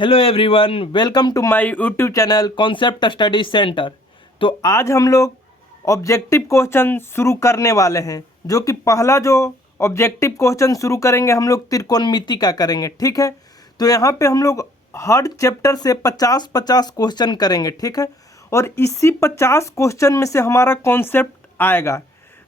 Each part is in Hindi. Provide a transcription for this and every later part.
Hello everyone, welcome to my YouTube channel concept study centre. तो आज हम लोग ऑब्जेक्टिव क्वेश्चन शुरू करने वाले हैं, जो कि पहला जो ऑब्जेक्टिव क्वेश्चन शुरू करेंगे हम लोग त्रिकोणमिति का करेंगे। ठीक है, तो यहाँ पे हम लोग हर चैप्टर से 50-50 क्वेश्चन करेंगे। ठीक है, और इसी 50 क्वेश्चन में से हमारा कॉन्सेप्ट आएगा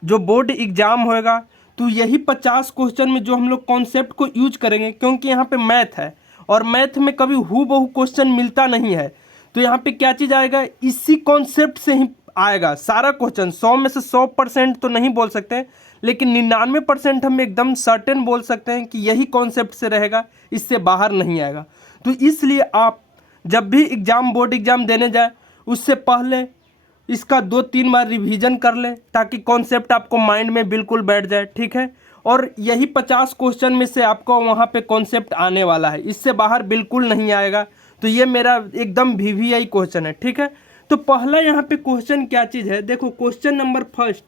जो बोर्ड एग्जाम होएगा। तो यही 50 क्वेश्चन में जो हम लोग कॉन्सेप्ट को यूज करेंगे, क्योंकि यहाँ पे मैथ है और मैथ में कभी हूबहू क्वेश्चन मिलता नहीं है। तो यहाँ पे क्या चीज़ आएगा, इसी कॉन्सेप्ट से ही आएगा सारा क्वेश्चन। 100 में से 100% तो नहीं बोल सकते, लेकिन 99% हम एकदम सर्टेन बोल सकते हैं कि यही कॉन्सेप्ट से रहेगा, इससे बाहर नहीं आएगा। तो इसलिए आप जब भी एग्जाम बोर्ड एग्जाम देने जाए उससे पहले इसका 2-3 बार रिवीजन कर ले, ताकि कॉन्सेप्ट आपको माइंड में बिल्कुल बैठ जाए। ठीक है, और यही 50 क्वेश्चन में से आपको वहाँ पे कॉन्सेप्ट आने वाला है, इससे बाहर बिल्कुल नहीं आएगा। तो ये मेरा एकदम VVI क्वेश्चन है। ठीक है, तो पहला यहाँ पे क्वेश्चन क्या चीज़ है, देखो क्वेश्चन नंबर फर्स्ट,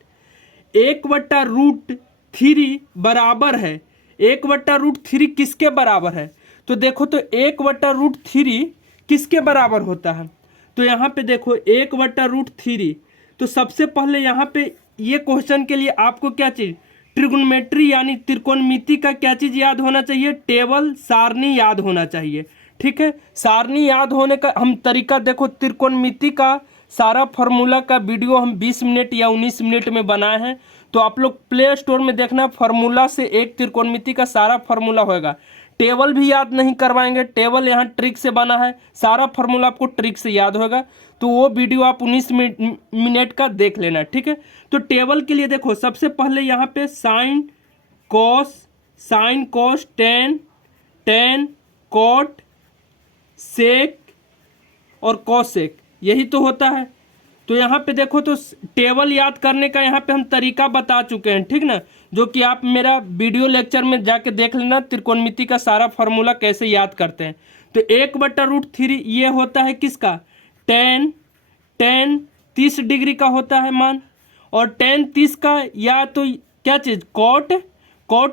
1/√3 बराबर है। 1/√3 किसके बराबर है? तो देखो, तो 1/√3 किसके बराबर होता है? तो यहाँ पे देखो 1/√3। तो सबसे पहले यहाँ पे ये क्वेश्चन के लिए आपको क्या चीज़, ट्रिग्नोमेट्री यानी त्रिकोणमिति का क्या चीज़ याद होना चाहिए, टेबल सारणी याद होना चाहिए। ठीक है, सारणी याद होने का हम तरीका देखो, त्रिकोणमिति का सारा फार्मूला का वीडियो हम 20 मिनट या 19 मिनट में बनाए हैं। तो आप लोग प्ले स्टोर में देखना, फार्मूला से एक त्रिकोणमिति का सारा फार्मूला होगा। टेबल भी याद नहीं करवाएंगे, टेबल यहाँ ट्रिक से बना है, सारा फार्मूला आपको ट्रिक से याद होगा। तो वो वीडियो आप 19 मिनट का देख लेना। ठीक है, तो टेबल के लिए देखो, सबसे पहले यहाँ पे sine cos tan cot sec और कॉसेक, यही तो होता है। तो यहाँ पे देखो, तो टेबल याद करने का यहाँ पे हम तरीका बता चुके हैं। ठीक ना, जो कि आप मेरा वीडियो लेक्चर में जाके देख लेना, त्रिकोणमिति का सारा फार्मूला कैसे याद करते हैं। तो 1/√3 ये होता है किसका, टेन 30 डिग्री का होता है मान, और टेन 30 का या तो क्या चीज़ कॉट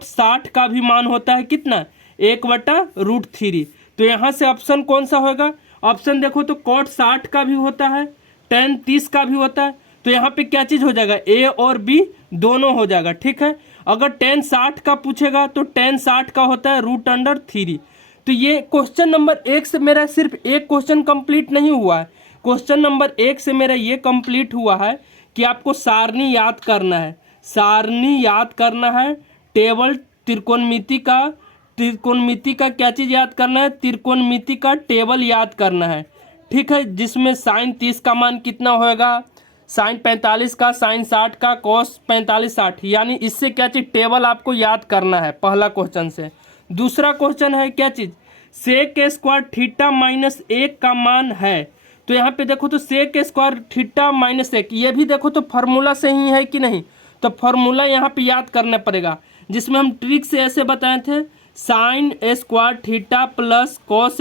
60 का भी मान होता है कितना, 1/√3। तो यहाँ से ऑप्शन कौन सा होगा, ऑप्शन देखो, तो कॉट 60 का भी होता है, टेन 30 का भी होता है। तो यहाँ पे क्या चीज़ हो जाएगा, A और B दोनों हो जाएगा। ठीक है, अगर टेन 60 का पूछेगा तो टेन 60 का होता है √3। तो ये क्वेश्चन नंबर 1 से मेरा सिर्फ एक क्वेश्चन कंप्लीट नहीं हुआ है। क्वेश्चन नंबर 1 से मेरा ये कंप्लीट हुआ है कि आपको सारणी याद करना है, सारणी याद करना है, टेबल त्रिकोणमिति का क्या चीज़ याद करना है, त्रिकोणमिति का टेबल याद करना है। ठीक है, जिसमें साइन 30 का मान कितना होएगा, साइन 45 का, साइन 60 का, कॉस 45 60, यानी इससे क्या चीज़ टेबल आपको याद करना है पहला क्वेश्चन से। दूसरा क्वेश्चन है क्या चीज़, सेक स्क्वायर थीटा -1 का मान है। तो यहाँ पे देखो, तो सेक स्क्वायर थीटा -1, ये भी देखो तो फार्मूला से ही है कि नहीं। तो फार्मूला यहाँ पे याद करना पड़ेगा, जिसमें हम ट्रिक से ऐसे बताए थे, sine square theta plus cos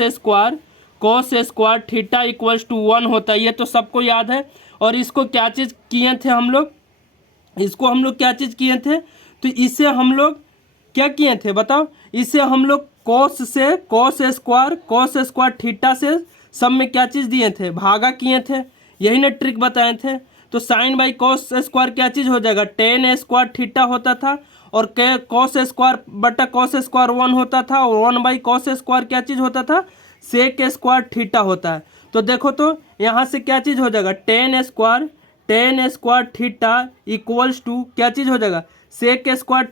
square theta equals to 1 होता है। ये तो सबको याद है। और इसको क्या चीज़ किए थे हम लोग, इसको हम लोग क्या चीज़ किए थे, तो इसे हम लोग क्या किए थे बताओ, इसे हम लोग कॉस स्क्वायर थीटा से सब में क्या चीज़ दिए थे, भागा किए थे, यही ना ट्रिक बताए थे। तो साइन बाई कॉस स्क्वायर क्या चीज़ हो जाएगा, टेन स्क्वायर थीटा होता था, और कॉस स्क्वायर बटा कॉस स्क्वायर 1 होता था, और 1/कॉस स्क्वायर क्या चीज़ होता था, सेक स्क्वायर थीटा होता है। तो देखो, तो यहाँ से क्या चीज़ हो जाएगा, tan square theta equals to क्या चीज़ हो जाएगा, सेक स्क्वायर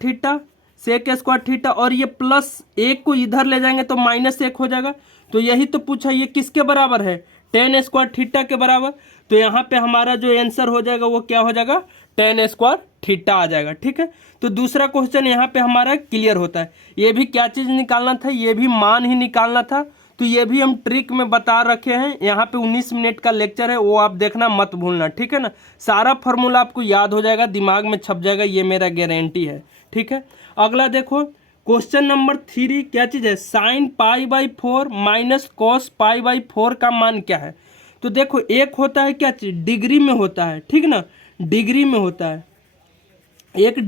थीटा, और ये प्लस 1 को इधर ले जाएंगे तो -1 हो जाएगा। तो यही तो पूछा, ये किसके बराबर है, टेन स्क्वायर थीटा के बराबर। तो यहाँ पे हमारा जो आंसर हो जाएगा वो क्या हो जाएगा, टेन स्क्वायर थीटा आ जाएगा। ठीक है, तो दूसरा क्वेश्चन यहाँ पे हमारा क्लियर होता है। ये भी क्या चीज़ निकालना था, ये भी मान ही निकालना था। तो ये भी हम ट्रिक में बता रखे हैं, यहाँ पे 19 मिनट का लेक्चर है, वो आप देखना मत भूलना। ठीक है ना, सारा फार्मूला आपको याद हो जाएगा, दिमाग में छप जाएगा, ये मेरा गारंटी है। ठीक है, अगला देखो क्वेश्चन नंबर 3 क्या चीज़ है, साइन π/4 माइनस कॉस π/4 का मान क्या है। तो देखो, एक होता है क्या चीज़, डिग्री में होता है। ठीक ना, डिग्री में होता है, एक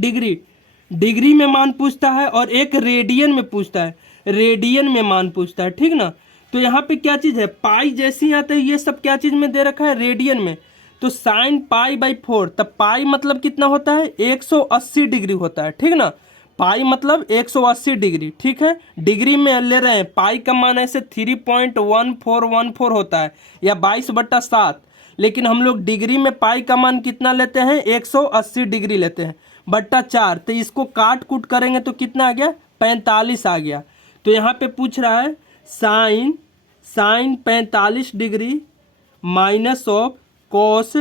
डिग्री में मान पूछता है, और एक रेडियन में पूछता है, रेडियन में मान पूछता है। ठीक ना, तो यहाँ पे क्या चीज़ है, पाई जैसे ही आते हैं ये सब क्या चीज़ में दे रखा है, रेडियन में। तो साइन पाई बाई 4, तब पाई मतलब कितना होता है, 180 डिग्री होता है, ठीक ना। पाई मतलब 180 डिग्री, ठीक है। डिग्री में ले रहे हैं, पाई का मान ऐसे 3.1414 होता है या 22/7, लेकिन हम लोग डिग्री में पाई का मान कितना लेते हैं, 180 डिग्री लेते हैं, बट्टा 4। तो इसको काट कूट करेंगे तो कितना आ गया, 45 आ गया। तो यहाँ पे पूछ रहा है sine 45 degree minus of cos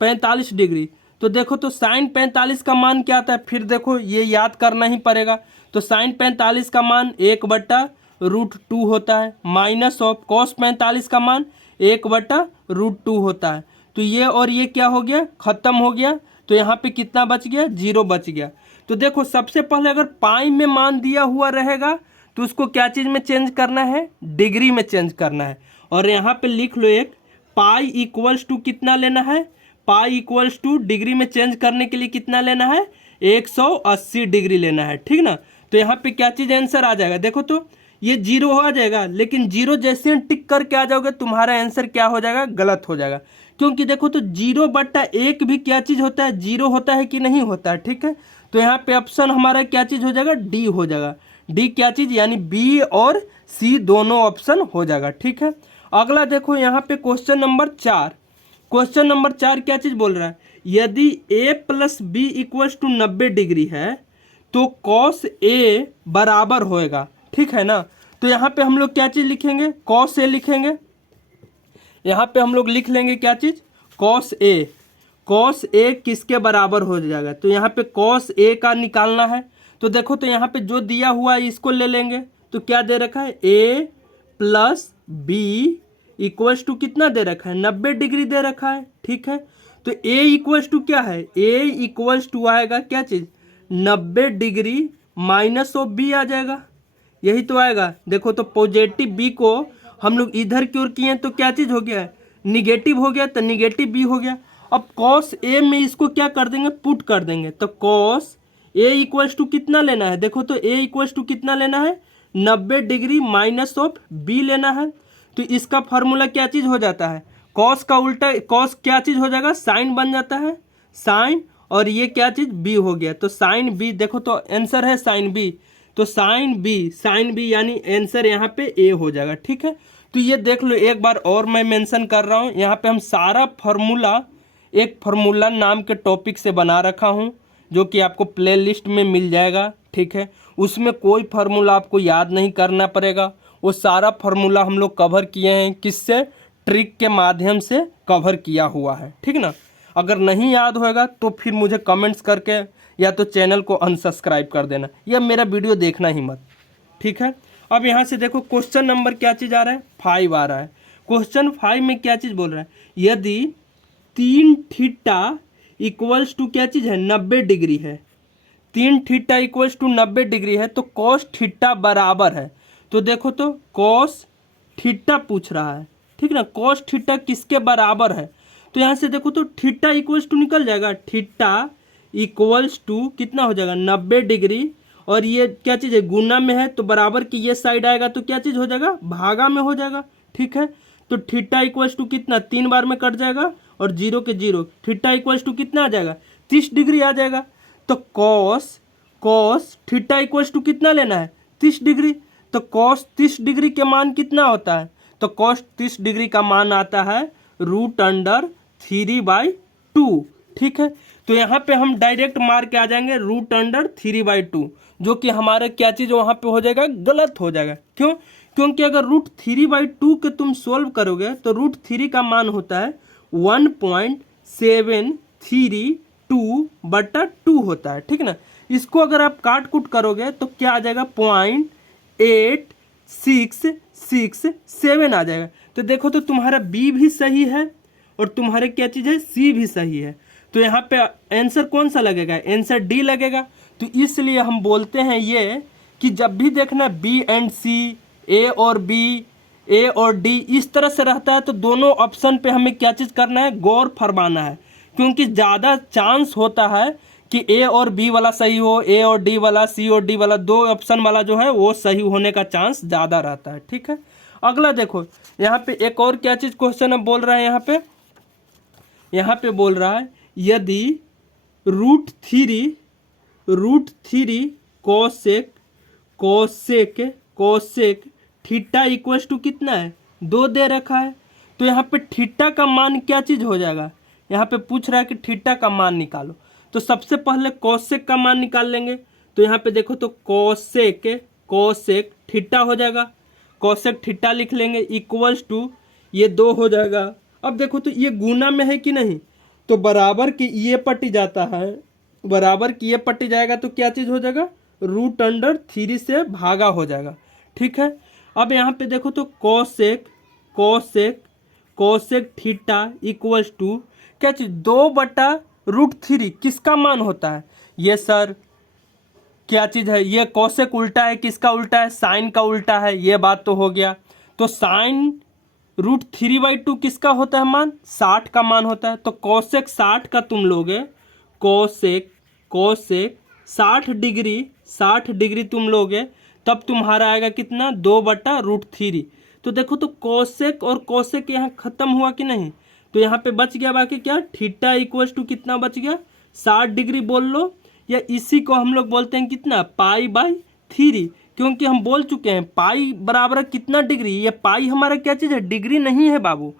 45 degree. तो देखो तो साइन 45 का मान क्या आता है, फिर देखो ये याद करना ही पड़ेगा। तो साइन 45 का मान 1/√2 होता है, माइनस ऑफ कॉस 45 का मान 1/√2 होता है। तो ये और ये क्या हो गया, खत्म हो गया। तो यहाँ पे कितना बच गया, 0 बच गया। तो देखो सबसे पहले अगर पाई में मान दिया हुआ रहेगा तो उसको क्या चीज़ में चेंज करना है, डिग्री में चेंज करना है। और यहाँ पे लिख लो एक, पाई इक्वल्स टू कितना लेना है, पाई इक्वल्स टू डिग्री में चेंज करने के लिए कितना लेना है, 180 डिग्री लेना है, ठीक ना। तो यहाँ पे क्या चीज़ आंसर आ जाएगा, देखो तो ये 0 आ जाएगा, लेकिन 0 जैसे टिक करके आ जाओगे तुम्हारा आंसर क्या हो जाएगा, गलत हो जाएगा। क्योंकि देखो तो 0/1 भी क्या चीज़ होता है, 0 होता है कि नहीं होता है, ठीक है। तो यहाँ पे ऑप्शन हमारा क्या चीज़ हो जाएगा, डी हो जाएगा। डी क्या चीज़, यानी बी और सी दोनों ऑप्शन हो जाएगा, ठीक है। अगला देखो यहाँ पे क्वेश्चन नंबर 4। क्वेश्चन नंबर 4 क्या चीज़ बोल रहा है, यदि a + b = 90 डिग्री है तो cos a बराबर होएगा, ठीक है ना। तो यहाँ पे हम लोग क्या चीज़ लिखेंगे, cos a लिखेंगे। यहाँ पे हम लोग लिख लेंगे क्या चीज़, cos a। cos a किसके बराबर हो जाएगा, तो यहाँ पे cos a का निकालना है। तो देखो तो यहाँ पे जो दिया हुआ है इसको ले लेंगे। तो क्या दे रखा है, a + b = कितना दे रखा है, 90 डिग्री दे रखा है, ठीक है। तो a = क्या है, a = आएगा क्या चीज़, 90 डिग्री माइनस ऑफ b आ जाएगा, यही तो आएगा। देखो तो पॉजिटिव b को हम लोग इधर की ओर किए तो क्या चीज़ हो गया, निगेटिव हो गया, तो निगेटिव b हो गया। अब cos a में इसको क्या कर देंगे, पुट कर देंगे। तो cos a = कितना लेना है, देखो तो a = कितना लेना है, 90 डिग्री माइनस ऑफ b लेना है। तो इसका फार्मूला क्या चीज़ हो जाता है, कॉस का उल्टा, कॉस क्या चीज़ हो जाएगा, साइन बन जाता है, साइन, और ये क्या चीज़, बी हो गया। तो साइन बी, देखो तो आंसर है साइन बी। तो साइन बी यानी आंसर यहाँ पे ए हो जाएगा, ठीक है। तो ये देख लो एक बार और मैं मेंशन कर रहा हूँ, यहाँ पे हम सारा फार्मूला एक फार्मूला नाम के टॉपिक से बना रखा हूँ, जो कि आपको प्ले लिस्ट में मिल जाएगा, ठीक है। उसमें कोई फार्मूला आपको याद नहीं करना पड़ेगा, वो सारा फार्मूला हम लोग कवर किए हैं, किससे, ट्रिक के माध्यम से कवर किया हुआ है, ठीक ना। अगर नहीं याद होगा तो फिर मुझे कमेंट्स करके या तो चैनल को अनसब्सक्राइब कर देना, या मेरा वीडियो देखना ही मत, ठीक है। अब यहाँ से देखो क्वेश्चन नंबर क्या चीज़ आ रहा है, 5 आ रहा है। क्वेश्चन 5 में क्या चीज़ बोल रहा है, यदि 3 थीटा = क्या चीज़ है, 90 डिग्री है, 3 थीटा = 90 डिग्री है, तो cos थीटा बराबर है। तो देखो तो cos थीटा पूछ रहा है, ठीक ना, cos थीटा किसके बराबर है। तो यहाँ से देखो तो थीटा = निकल जाएगा, थीटा = कितना हो जाएगा, 90 डिग्री, और ये क्या चीज़ है, गुना में है तो बराबर की ये साइड आएगा तो क्या चीज़ हो जाएगा, भागा में हो जाएगा, ठीक है। तो थीटा = कितना, 3 बार में कट जाएगा, और 0 के 0, थीटा = कितना आ जाएगा, 30 डिग्री आ जाएगा। तो cos थीटा = कितना लेना है, 30 डिग्री। तो cos 30 डिग्री के मान कितना होता है, तो cos 30 डिग्री का मान आता है √3/2, ठीक है। तो यहाँ पे हम डायरेक्ट मार के आ जाएंगे √3/2, जो कि हमारा क्या चीज़ वहाँ पे हो जाएगा, गलत हो जाएगा। क्यों, क्योंकि अगर √3/2 के तुम सोल्व करोगे तो √3 का मान होता है 1.732/2 होता है, ठीक ना। इसको अगर आप काट कूट करोगे तो क्या आ जाएगा, 0.8667 आ जाएगा। तो देखो तो तुम्हारा बी भी सही है और तुम्हारे क्या चीज़ है, सी भी सही है। तो यहाँ पे आंसर कौन सा लगेगा, आंसर डी लगेगा। तो इसलिए हम बोलते हैं ये कि जब भी देखना बी एंड सी, ए और बी, ए और डी इस तरह से रहता है तो दोनों ऑप्शन पे हमें क्या चीज़ करना है, गौर फरमाना है। क्योंकि ज़्यादा चांस होता है कि ए और बी वाला सही हो, ए और डी वाला, सी और डी वाला, 2 ऑप्शन वाला जो है वो सही होने का चांस ज़्यादा रहता है, ठीक है। अगला देखो यहाँ पे एक और क्या चीज़ क्वेश्चन अब बोल रहा है, यहाँ पे बोल रहा है यदि root three cosec cosec cosec theta equals to कितना है 2 दे रखा है। तो यहाँ पे थीटा का मान क्या चीज़ हो जाएगा, यहाँ पे पूछ रहा है कि थीटा का मान निकालो। तो सबसे पहले कोसेक का मान निकाल लेंगे। तो यहाँ पे देखो तो कोसेक थीटा हो जाएगा, कोसेक थीटा लिख लेंगे इक्वल्स टू ये 2 हो जाएगा। अब देखो तो ये गुना में है कि नहीं, तो बराबर की ये पट्टी जाता है, बराबर की ये पट्टी जाएगा तो क्या चीज़ हो जाएगा, √3 से भागा हो जाएगा। ठीक है, अब यहाँ पे देखो तो कोसेक थीटा इक्वल्स टू क्या चीज़ 2/√3 किसका मान होता है, ये सर क्या चीज़ है, ये कोसेक उल्टा है, किसका उल्टा है, साइन का उल्टा है, ये बात तो हो गया। तो साइन √3/2 किसका होता है मान, 60 का मान होता है। तो कोसेक 60 का तुम लोगे, कोसेक 60 डिग्री तुम लोगे, तब तुम्हारा आएगा कितना 2/√3। तो देखो तो कोसेक और कोसेक यहाँ खत्म हुआ कि नहीं, तो यहाँ पे बच गया बाकी क्या, थीटा इक्वल्स टू कितना बच गया 60 डिग्री बोल लो, या इसी को हम लोग बोलते हैं कितना π/3, क्योंकि हम बोल चुके हैं पाई बराबर कितना डिग्री, ये पाई हमारा क्या चीज़ है, डिग्री नहीं है बाबू,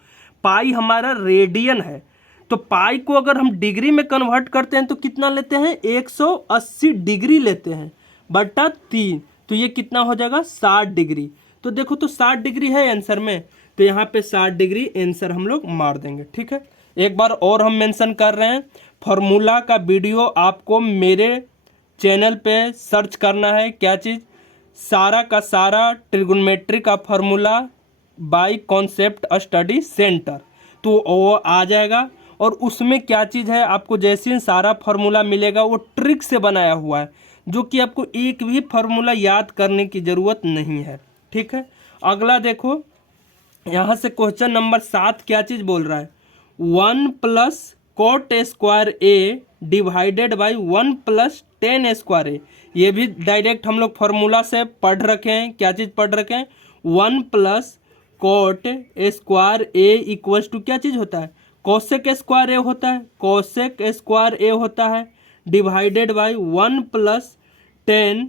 पाई हमारा रेडियन है। तो पाई को अगर हम डिग्री में कन्वर्ट करते हैं तो कितना लेते हैं 180 डिग्री लेते हैं बटा 3, तो ये कितना हो जाएगा 60 डिग्री। तो देखो तो 60 डिग्री है आंसर में, तो यहाँ पे 60 डिग्री आंसर हम लोग मार देंगे। ठीक है, एक बार और हम मेंशन कर रहे हैं, फार्मूला का वीडियो आपको मेरे चैनल पे सर्च करना है, क्या चीज़, सारा का सारा ट्रिगोनोमेट्री का formula by concept study centre, तो वो आ जाएगा। और उसमें क्या चीज़ है, आपको जैसे ही सारा फार्मूला मिलेगा वो ट्रिक से बनाया हुआ है, जो कि आपको एक भी फार्मूला याद करने की ज़रूरत नहीं है। ठीक है, अगला देखो यहाँ से क्वेश्चन नंबर 7 क्या चीज़ बोल रहा है, 1 + cot square a divided by 1 + tan square a. ये भी डायरेक्ट हम लोग फार्मूला से पढ़ रखे हैं, क्या चीज़ पढ़ रखे हैं, 1 + cot square A equals to क्या चीज़ होता है, कोसेक स्क्वायर ए होता है, कोसेक स्क्वायर ए होता है, divided by 1 + tan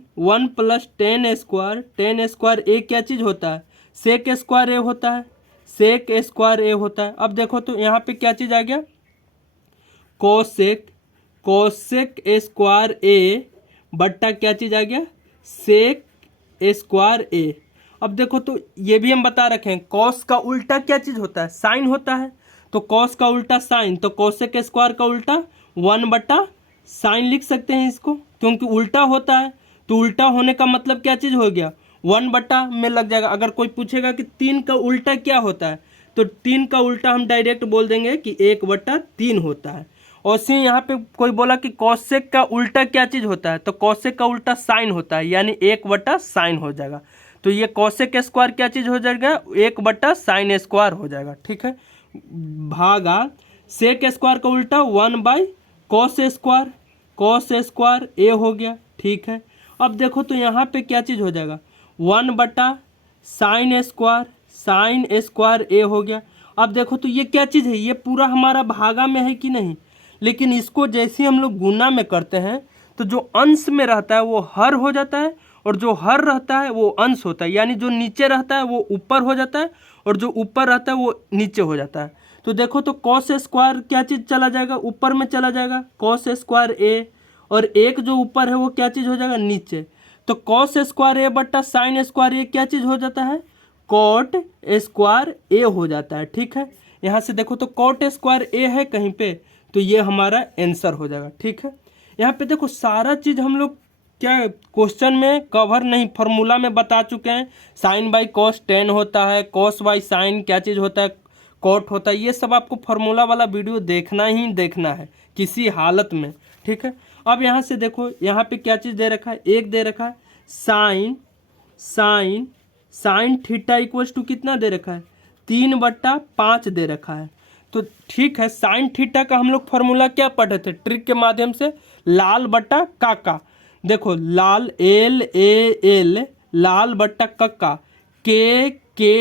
square, tan square a क्या चीज़ होता है, सेक स्क्वायर ए होता है, सेक स्क्वायर ए होता है। अब देखो तो यहाँ पे क्या चीज़ आ गया, कोसेक स्क्वायर ए बट्टा क्या चीज़ आ गया, सेक स्क्वायर ए। अब देखो तो ये भी हम बता रखे हैं, कॉस का उल्टा क्या चीज़ होता है, साइन होता है, तो कॉस का उल्टा साइन, तो कोसेक स्क्वायर का उल्टा 1/sin लिख सकते हैं इसको, क्योंकि उल्टा होता है, तो उल्टा होने का मतलब क्या चीज़ हो गया 1/ में लग जाएगा। अगर कोई पूछेगा कि 3 का उल्टा क्या होता है, तो 3 का उल्टा हम डायरेक्ट बोल देंगे कि 1/3 होता है। और सी यहाँ पे कोई बोला कि कोसेक का उल्टा क्या चीज़ होता है, तो कोसेक का उल्टा साइन होता है, यानी 1/sin हो जाएगा। तो ये कोसेक स्क्वायर क्या चीज़ हो जाएगा, 1/sin स्क्वायर हो जाएगा। ठीक है, भागा सेक स्क्वायर का उल्टा 1/cos स्क्वायर, cos स्क्वायर ए हो गया। ठीक है, अब देखो तो यहाँ पे क्या चीज़ हो जाएगा 1/sin स्क्वायर, sin स्क्वायर ए हो गया। अब देखो तो ये क्या चीज़ है, ये पूरा हमारा भागा में है कि नहीं, लेकिन इसको जैसे हम लोग गुना में करते हैं तो जो अंश में रहता है वो हर हो जाता है, और जो हर रहता है वो अंश होता है, यानी जो नीचे रहता है वो ऊपर हो जाता है, और जो ऊपर रहता है वो नीचे हो जाता है। तो देखो तो cos स्क्वायर क्या चीज़ चला जाएगा, ऊपर में चला जाएगा cos स्क्वायर ए, और एक जो ऊपर है वो क्या चीज़ हो जाएगा नीचे। तो cos स्क्वायर ए बट्टा sin स्क्वायर ए क्या चीज़ हो जाता है, cot स्क्वायर ए हो जाता है। ठीक है, यहाँ से देखो तो cot स्क्वायर ए है कहीं पे, तो ये हमारा आंसर हो जाएगा। ठीक है, यहाँ पे देखो सारा चीज़ हम लोग क्या क्वेश्चन में कवर नहीं, फार्मूला में बता चुके हैं, sin/cos tan होता है, cos/sin क्या चीज़ होता है, cot होता है, ये सब आपको फार्मूला वाला वीडियो देखना ही देखना है किसी हालत में। ठीक है, अब यहाँ से देखो यहाँ पे क्या चीज़ दे रखा है, एक दे रखा है साइन थीटा इक्वल्स टू कितना दे रखा है 3/5 दे रखा है। तो ठीक है, साइन थीटा का हम लोग फार्मूला क्या पढ़े थे ट्रिक के माध्यम से, लाल बट्टा काका, देखो लाल LAL लाल बट्टा कक्का, के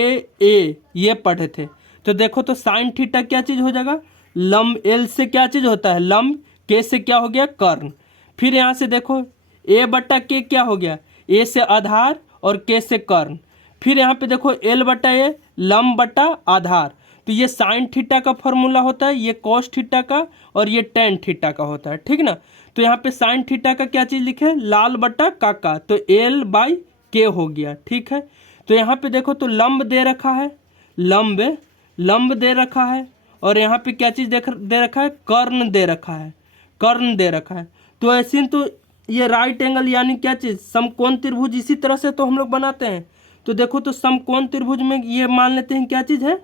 ए ये पढ़े थे। तो देखो तो साइन थीटा क्या चीज़ हो जाएगा, लंब एल से क्या चीज़ होता है लंब, के से क्या हो गया कर्ण। फिर यहाँ से देखो ए बट्टा के क्या हो गया, ए से आधार और के से कर्ण। फिर यहाँ पे देखो एल बट्टा ए लंब बट्टा आधार। तो ये साइन थीटा का फॉर्मूला होता है, ये कॉस थीटा का और ये टेन थीटा का होता है, ठीक ना। तो यहाँ पे साइन थीटा का क्या चीज़ लिखे, लाल बट्टा काका, तो एल बाई के हो गया, ठीक है। तो यहाँ पे देखो तो लंब दे रखा है, लंब दे रखा है, और यहाँ पे क्या चीज़ दे रखा है, कर्ण दे रखा है, कर्ण दे रखा है। तो ऐसे तो ये राइट एंगल यानी क्या चीज़, समकोण त्रिभुज, इसी तरह से तो हम लोग बनाते हैं। तो देखो तो समकोण त्रिभुज में ये मान लेते हैं क्या चीज़ है,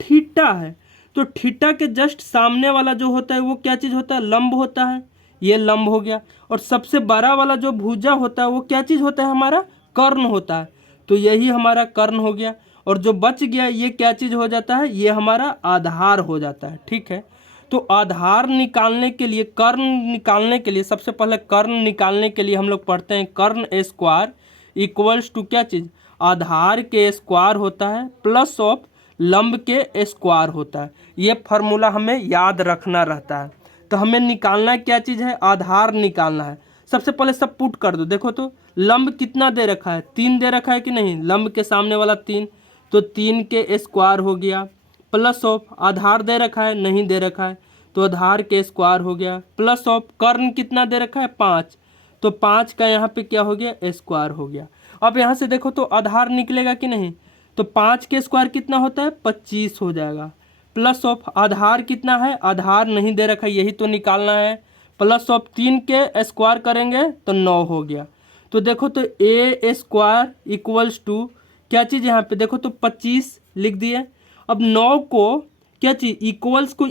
थीटा है। तो थीटा के जस्ट सामने वाला जो होता है वो क्या चीज़ होता है, लंब होता है, ये लंब हो गया। और सबसे बड़ा वाला जो भुजा होता है वो क्या चीज़ होता है, हमारा कर्ण होता है। तो यही हमारा कर्ण हो गया। और जो बच गया ये क्या चीज़ हो जाता है, ये हमारा आधार हो जाता है, ठीक है। तो आधार निकालने के लिए, कर्ण निकालने के लिए, सबसे पहले कर्ण निकालने के लिए हम लोग पढ़ते हैं कर्ण स्क्वायर इक्वल्स टू क्या चीज़, आधार के स्क्वायर होता है प्लस ऑफ लंब के स्क्वायर होता है। ये फार्मूला हमें याद रखना रहता है। तो हमें निकालना क्या चीज़ है, आधार निकालना है। सबसे पहले सब पुट कर दो। देखो तो लंब कितना दे रखा है, 3 दे रखा है कि नहीं, लंब के सामने वाला 3, तो 3 के स्क्वायर हो गया प्लस ऑफ आधार दे रखा है, नहीं दे रखा है, तो आधार के स्क्वायर हो गया प्लस ऑफ कर्ण कितना दे रखा है 5, तो 5 का यहाँ पे क्या हो गया स्क्वायर हो गया। अब यहाँ से देखो तो आधार निकलेगा कि नहीं, तो 5 के स्क्वायर कितना होता है 25 हो जाएगा, प्लस ऑफ आधार कितना है, आधार नहीं दे रखा है, यही तो निकालना है, प्लस ऑफ 3 के स्क्वायर करेंगे तो 9 हो गया। तो देखो तो ए स्क्वायर इक्वल्स टू क्या चीज़, यहाँ पे देखो तो 25 लिख दिए। अब 9 को क्या चीज़, इक्वल्स को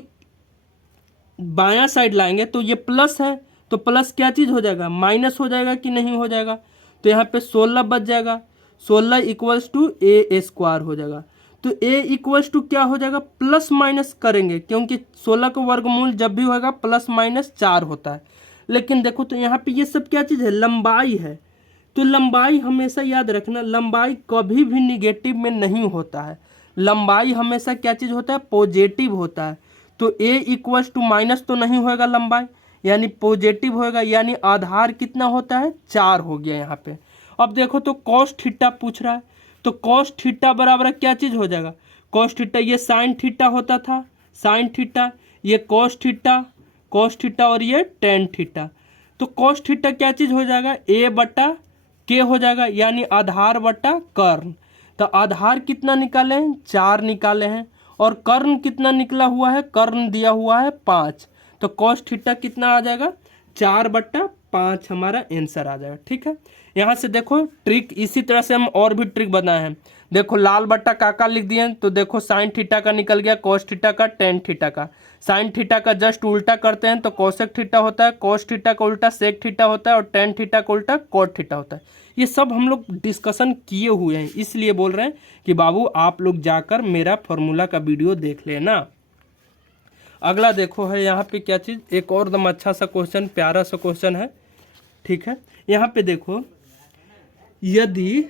बायां साइड लाएंगे तो ये प्लस है, तो प्लस क्या चीज़ हो जाएगा, माइनस हो जाएगा कि नहीं हो जाएगा। तो यहाँ पे 16 बच जाएगा, 16 इक्वल्स टू ए स्क्वायर हो जाएगा। तो ए इक्वल्स टू क्या हो जाएगा, प्लस माइनस करेंगे, क्योंकि 16 का वर्गमूल जब भी होगा प्लस माइनस 4 होता है। लेकिन देखो तो यहाँ पे ये सब क्या चीज़ है, लंबाई है। तो लंबाई हमेशा याद रखना, लंबाई कभी भी निगेटिव में नहीं होता है, लंबाई हमेशा क्या चीज़ होता है, पॉजिटिव होता है। तो ए इक्वल्स टू माइनस तो नहीं होएगा लंबाई, यानी पॉजिटिव होएगा, यानी आधार कितना होता है 4 हो गया यहाँ पे। अब देखो तो कॉस थीटा पूछ रहा है, तो कॉस थीटा बराबर क्या चीज़ हो जाएगा, कॉस थीटा ये साइन थीटा होता था, साइन थीटा, ये कॉस थीटा और ये टेन थीटा। तो कॉस थीटा क्या चीज़ हो जाएगा, ए बटा के हो जाएगा, यानी आधार बटा कर्ण। तो आधार कितना निकाले हैं, 4 निकाले हैं, और कर्ण कितना निकला हुआ है, कर्ण दिया हुआ है 5। तो कॉस थीटा कितना आ जाएगा, 4/5 हमारा आंसर आ जाएगा, ठीक है। यहाँ से देखो ट्रिक, इसी तरह से हम और भी ट्रिक बनाए हैं। देखो लाल बट्टा काका लिख दिए, तो देखो साइन थीटा का निकल गया, कॉस थीटा का, टेन थीटा का। साइन थीटा का जस्ट उल्टा करते हैं तो कॉसेक थीटा होता है, कॉस थीटा का उल्टा सेक थीटा होता है, और टेन थीटा का उल्टा कॉट थीटा होता है। ये सब हम लोग डिस्कशन किए हुए हैं, इसलिए बोल रहे हैं कि बाबू आप लोग जाकर मेरा फॉर्मूला का वीडियो देख लेना। अगला देखो है यहाँ पे क्या चीज़, एक और दम अच्छा सा क्वेश्चन, प्यारा सा क्वेश्चन है, ठीक है। यहाँ पे देखो, यदि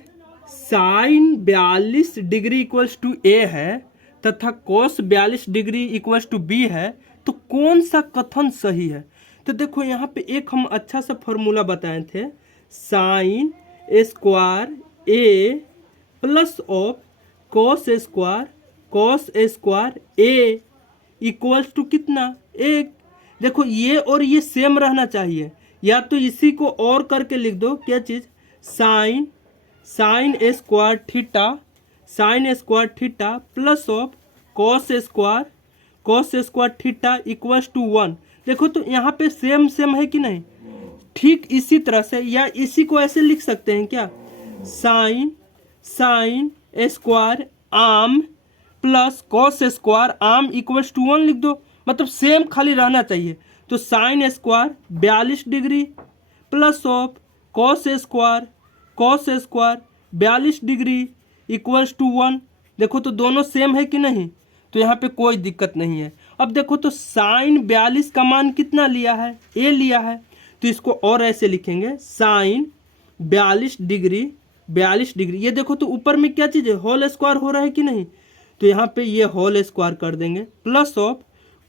sine 42 degree equals to A है तथा cos 42 degree equals to B है, तो कौन सा कथन सही है। तो देखो यहाँ पे एक हम अच्छा सा फॉर्मूला बताए थे, sine square A plus of cos square A equals to कितना, 1। देखो ये और ये सेम रहना चाहिए, या तो इसी को और करके लिख दो क्या चीज़, sine square theta plus of cos square theta equals to 1। देखो तो यहाँ पे सेम है कि नहीं, ठीक इसी तरह से, या इसी को ऐसे लिख सकते हैं क्या, sine square arm plus cos square arm equals to 1 लिख दो, मतलब सेम खाली रहना चाहिए। तो sine square 42 degree plus of cos square 42 degree equals to 1। देखो तो दोनों सेम है कि नहीं, तो यहाँ पे कोई दिक्कत नहीं है। अब देखो तो साइन 42 का मान कितना लिया है, ए लिया है, तो इसको और ऐसे लिखेंगे, साइन 42 डिग्री 42 डिग्री। ये देखो तो ऊपर में क्या चीज़ है, होल स्क्वायर हो रहा है कि नहीं, तो यहाँ पे ये होल स्क्वायर कर देंगे प्लस ऑफ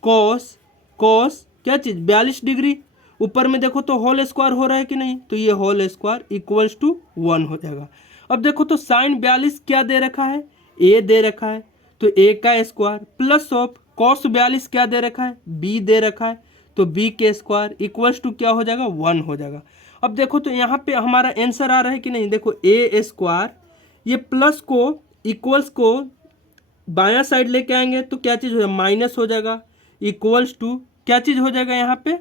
कॉस कॉस क्या चीज़ 42 डिग्री, ऊपर में देखो तो होल स्क्वायर हो रहा है कि नहीं, तो ये होल स्क्वायर इक्वल्स टू 1 हो जाएगा। अब देखो तो साइन 42 क्या दे रखा है, ए दे रखा है, तो ए का स्क्वायर प्लस ऑफ कॉस 42 क्या दे रखा है, बी दे रखा है, तो बी के स्क्वायर इक्वल्स टू क्या हो जाएगा 1 हो जाएगा। अब देखो तो यहाँ पे हमारा आंसर आ रहा है कि नहीं, देखो ए स्क्वायर ये प्लस को इक्वल्स को बायां साइड लेके आएंगे तो क्या चीज़ हो जाएगा, माइनस हो जाएगा, इक्वल्स टू क्या चीज़ हो जाएगा, यहाँ पे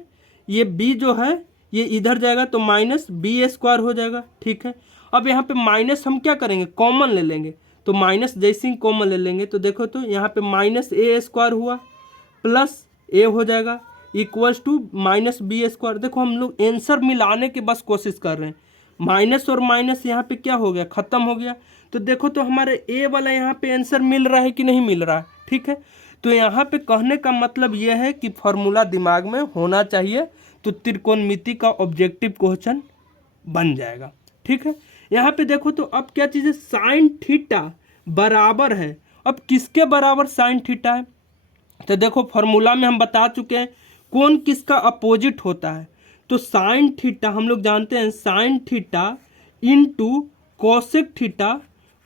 ये b जो है ये इधर जाएगा तो माइनस बी स्क्वायर हो जाएगा। ठीक है, अब यहाँ पे माइनस हम क्या करेंगे, कॉमन ले लेंगे, तो माइनस जैसे ही कॉमन ले लेंगे तो देखो तो यहाँ पे माइनस ए स्क्वायर हुआ प्लस ए हो जाएगा equals to minus B square. देखो हम लोग आंसर मिलाने की बस कोशिश कर रहे हैं, माइनस और माइनस यहाँ पे क्या हो गया, ख़त्म हो गया। तो देखो तो हमारे ए वाला यहाँ पे आंसर मिल रहा है कि नहीं मिल रहा है। ठीक है, तो यहाँ पे कहने का मतलब यह है कि फॉर्मूला दिमाग में होना चाहिए तो त्रिकोणमिति का ऑब्जेक्टिव क्वेश्चन बन जाएगा। ठीक है, यहाँ पे देखो तो अब क्या चीज़ है, साइन थीटा बराबर है, अब किसके बराबर साइन थीटा है, तो देखो फॉर्मूला में हम बता चुके हैं कौन किसका अपोजिट होता है, तो साइन थीटा हम लोग जानते हैं sine theta into cosec theta,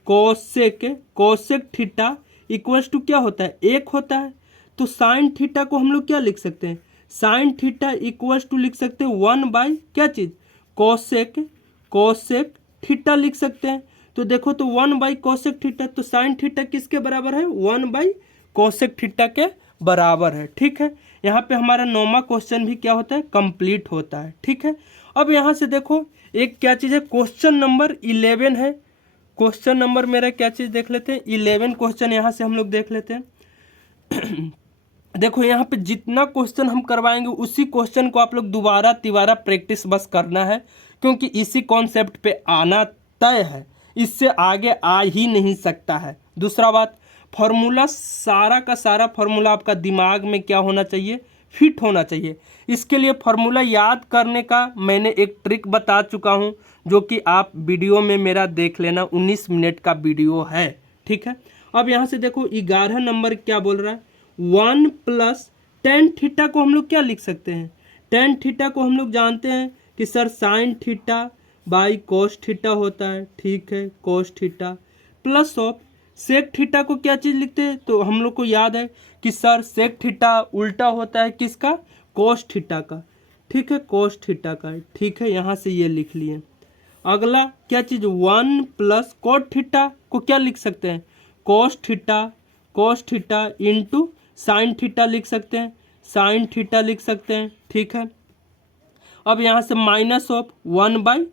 cosec theta equals to क्या होता है, 1 होता है। तो साइन थीटा को हम लोग क्या लिख सकते हैं, साइन थीटा इक्वल्स टू लिख सकते हैं 1 बाई क्या चीज़, कोसेक थीटा लिख सकते हैं। तो देखो तो 1 बाई कोसेक थीटा, तो साइन थीटा किसके बराबर है, 1 बाई कोसेक थीटा के बराबर है। ठीक है, यहाँ पे हमारा 9वां क्वेश्चन भी क्या होता है, कंप्लीट होता है। ठीक है, अब यहाँ से देखो एक क्या चीज़ है, क्वेश्चन नंबर 11 है, क्वेश्चन नंबर मेरा क्या चीज़ देख लेते हैं, 11 क्वेश्चन यहाँ से हम लोग देख लेते हैं। देखो यहाँ पे जितना क्वेश्चन हम करवाएंगे उसी क्वेश्चन को आप लोग दोबारा तिबारा प्रैक्टिस बस करना है, क्योंकि इसी कॉन्सेप्ट पे आना तय है, इससे आगे आ ही नहीं सकता है। दूसरा बात, फॉर्मूला सारा का सारा फॉर्मूला आपका दिमाग में क्या होना चाहिए, फिट होना चाहिए। इसके लिए फॉर्मूला याद करने का मैंने एक ट्रिक बता चुका हूँ, जो कि आप वीडियो में मेरा देख लेना, 19 मिनट का वीडियो है। ठीक है, अब यहाँ से देखो 11 नंबर क्या बोल रहा है, 1 प्लस टेन थीटा को हम लोग क्या लिख सकते हैं, टेन थीटा को हम लोग जानते हैं कि sir sine theta by cos theta होता है। ठीक है, cos theta plus of sec theta को क्या चीज़ लिखते हैं, तो हम लोग को याद है कि सर सेक थीटा उल्टा होता है किसका, कोस थीटा का। ठीक है, कोस थीटा का। ठीक है, यहाँ से ये लिख लिए। अगला क्या चीज़, 1 प्लस कोट थीटा को क्या लिख सकते हैं, cos theta into sine theta लिख सकते हैं, साइन थीटा लिख सकते हैं। ठीक है, अब यहाँ से minus of 1 by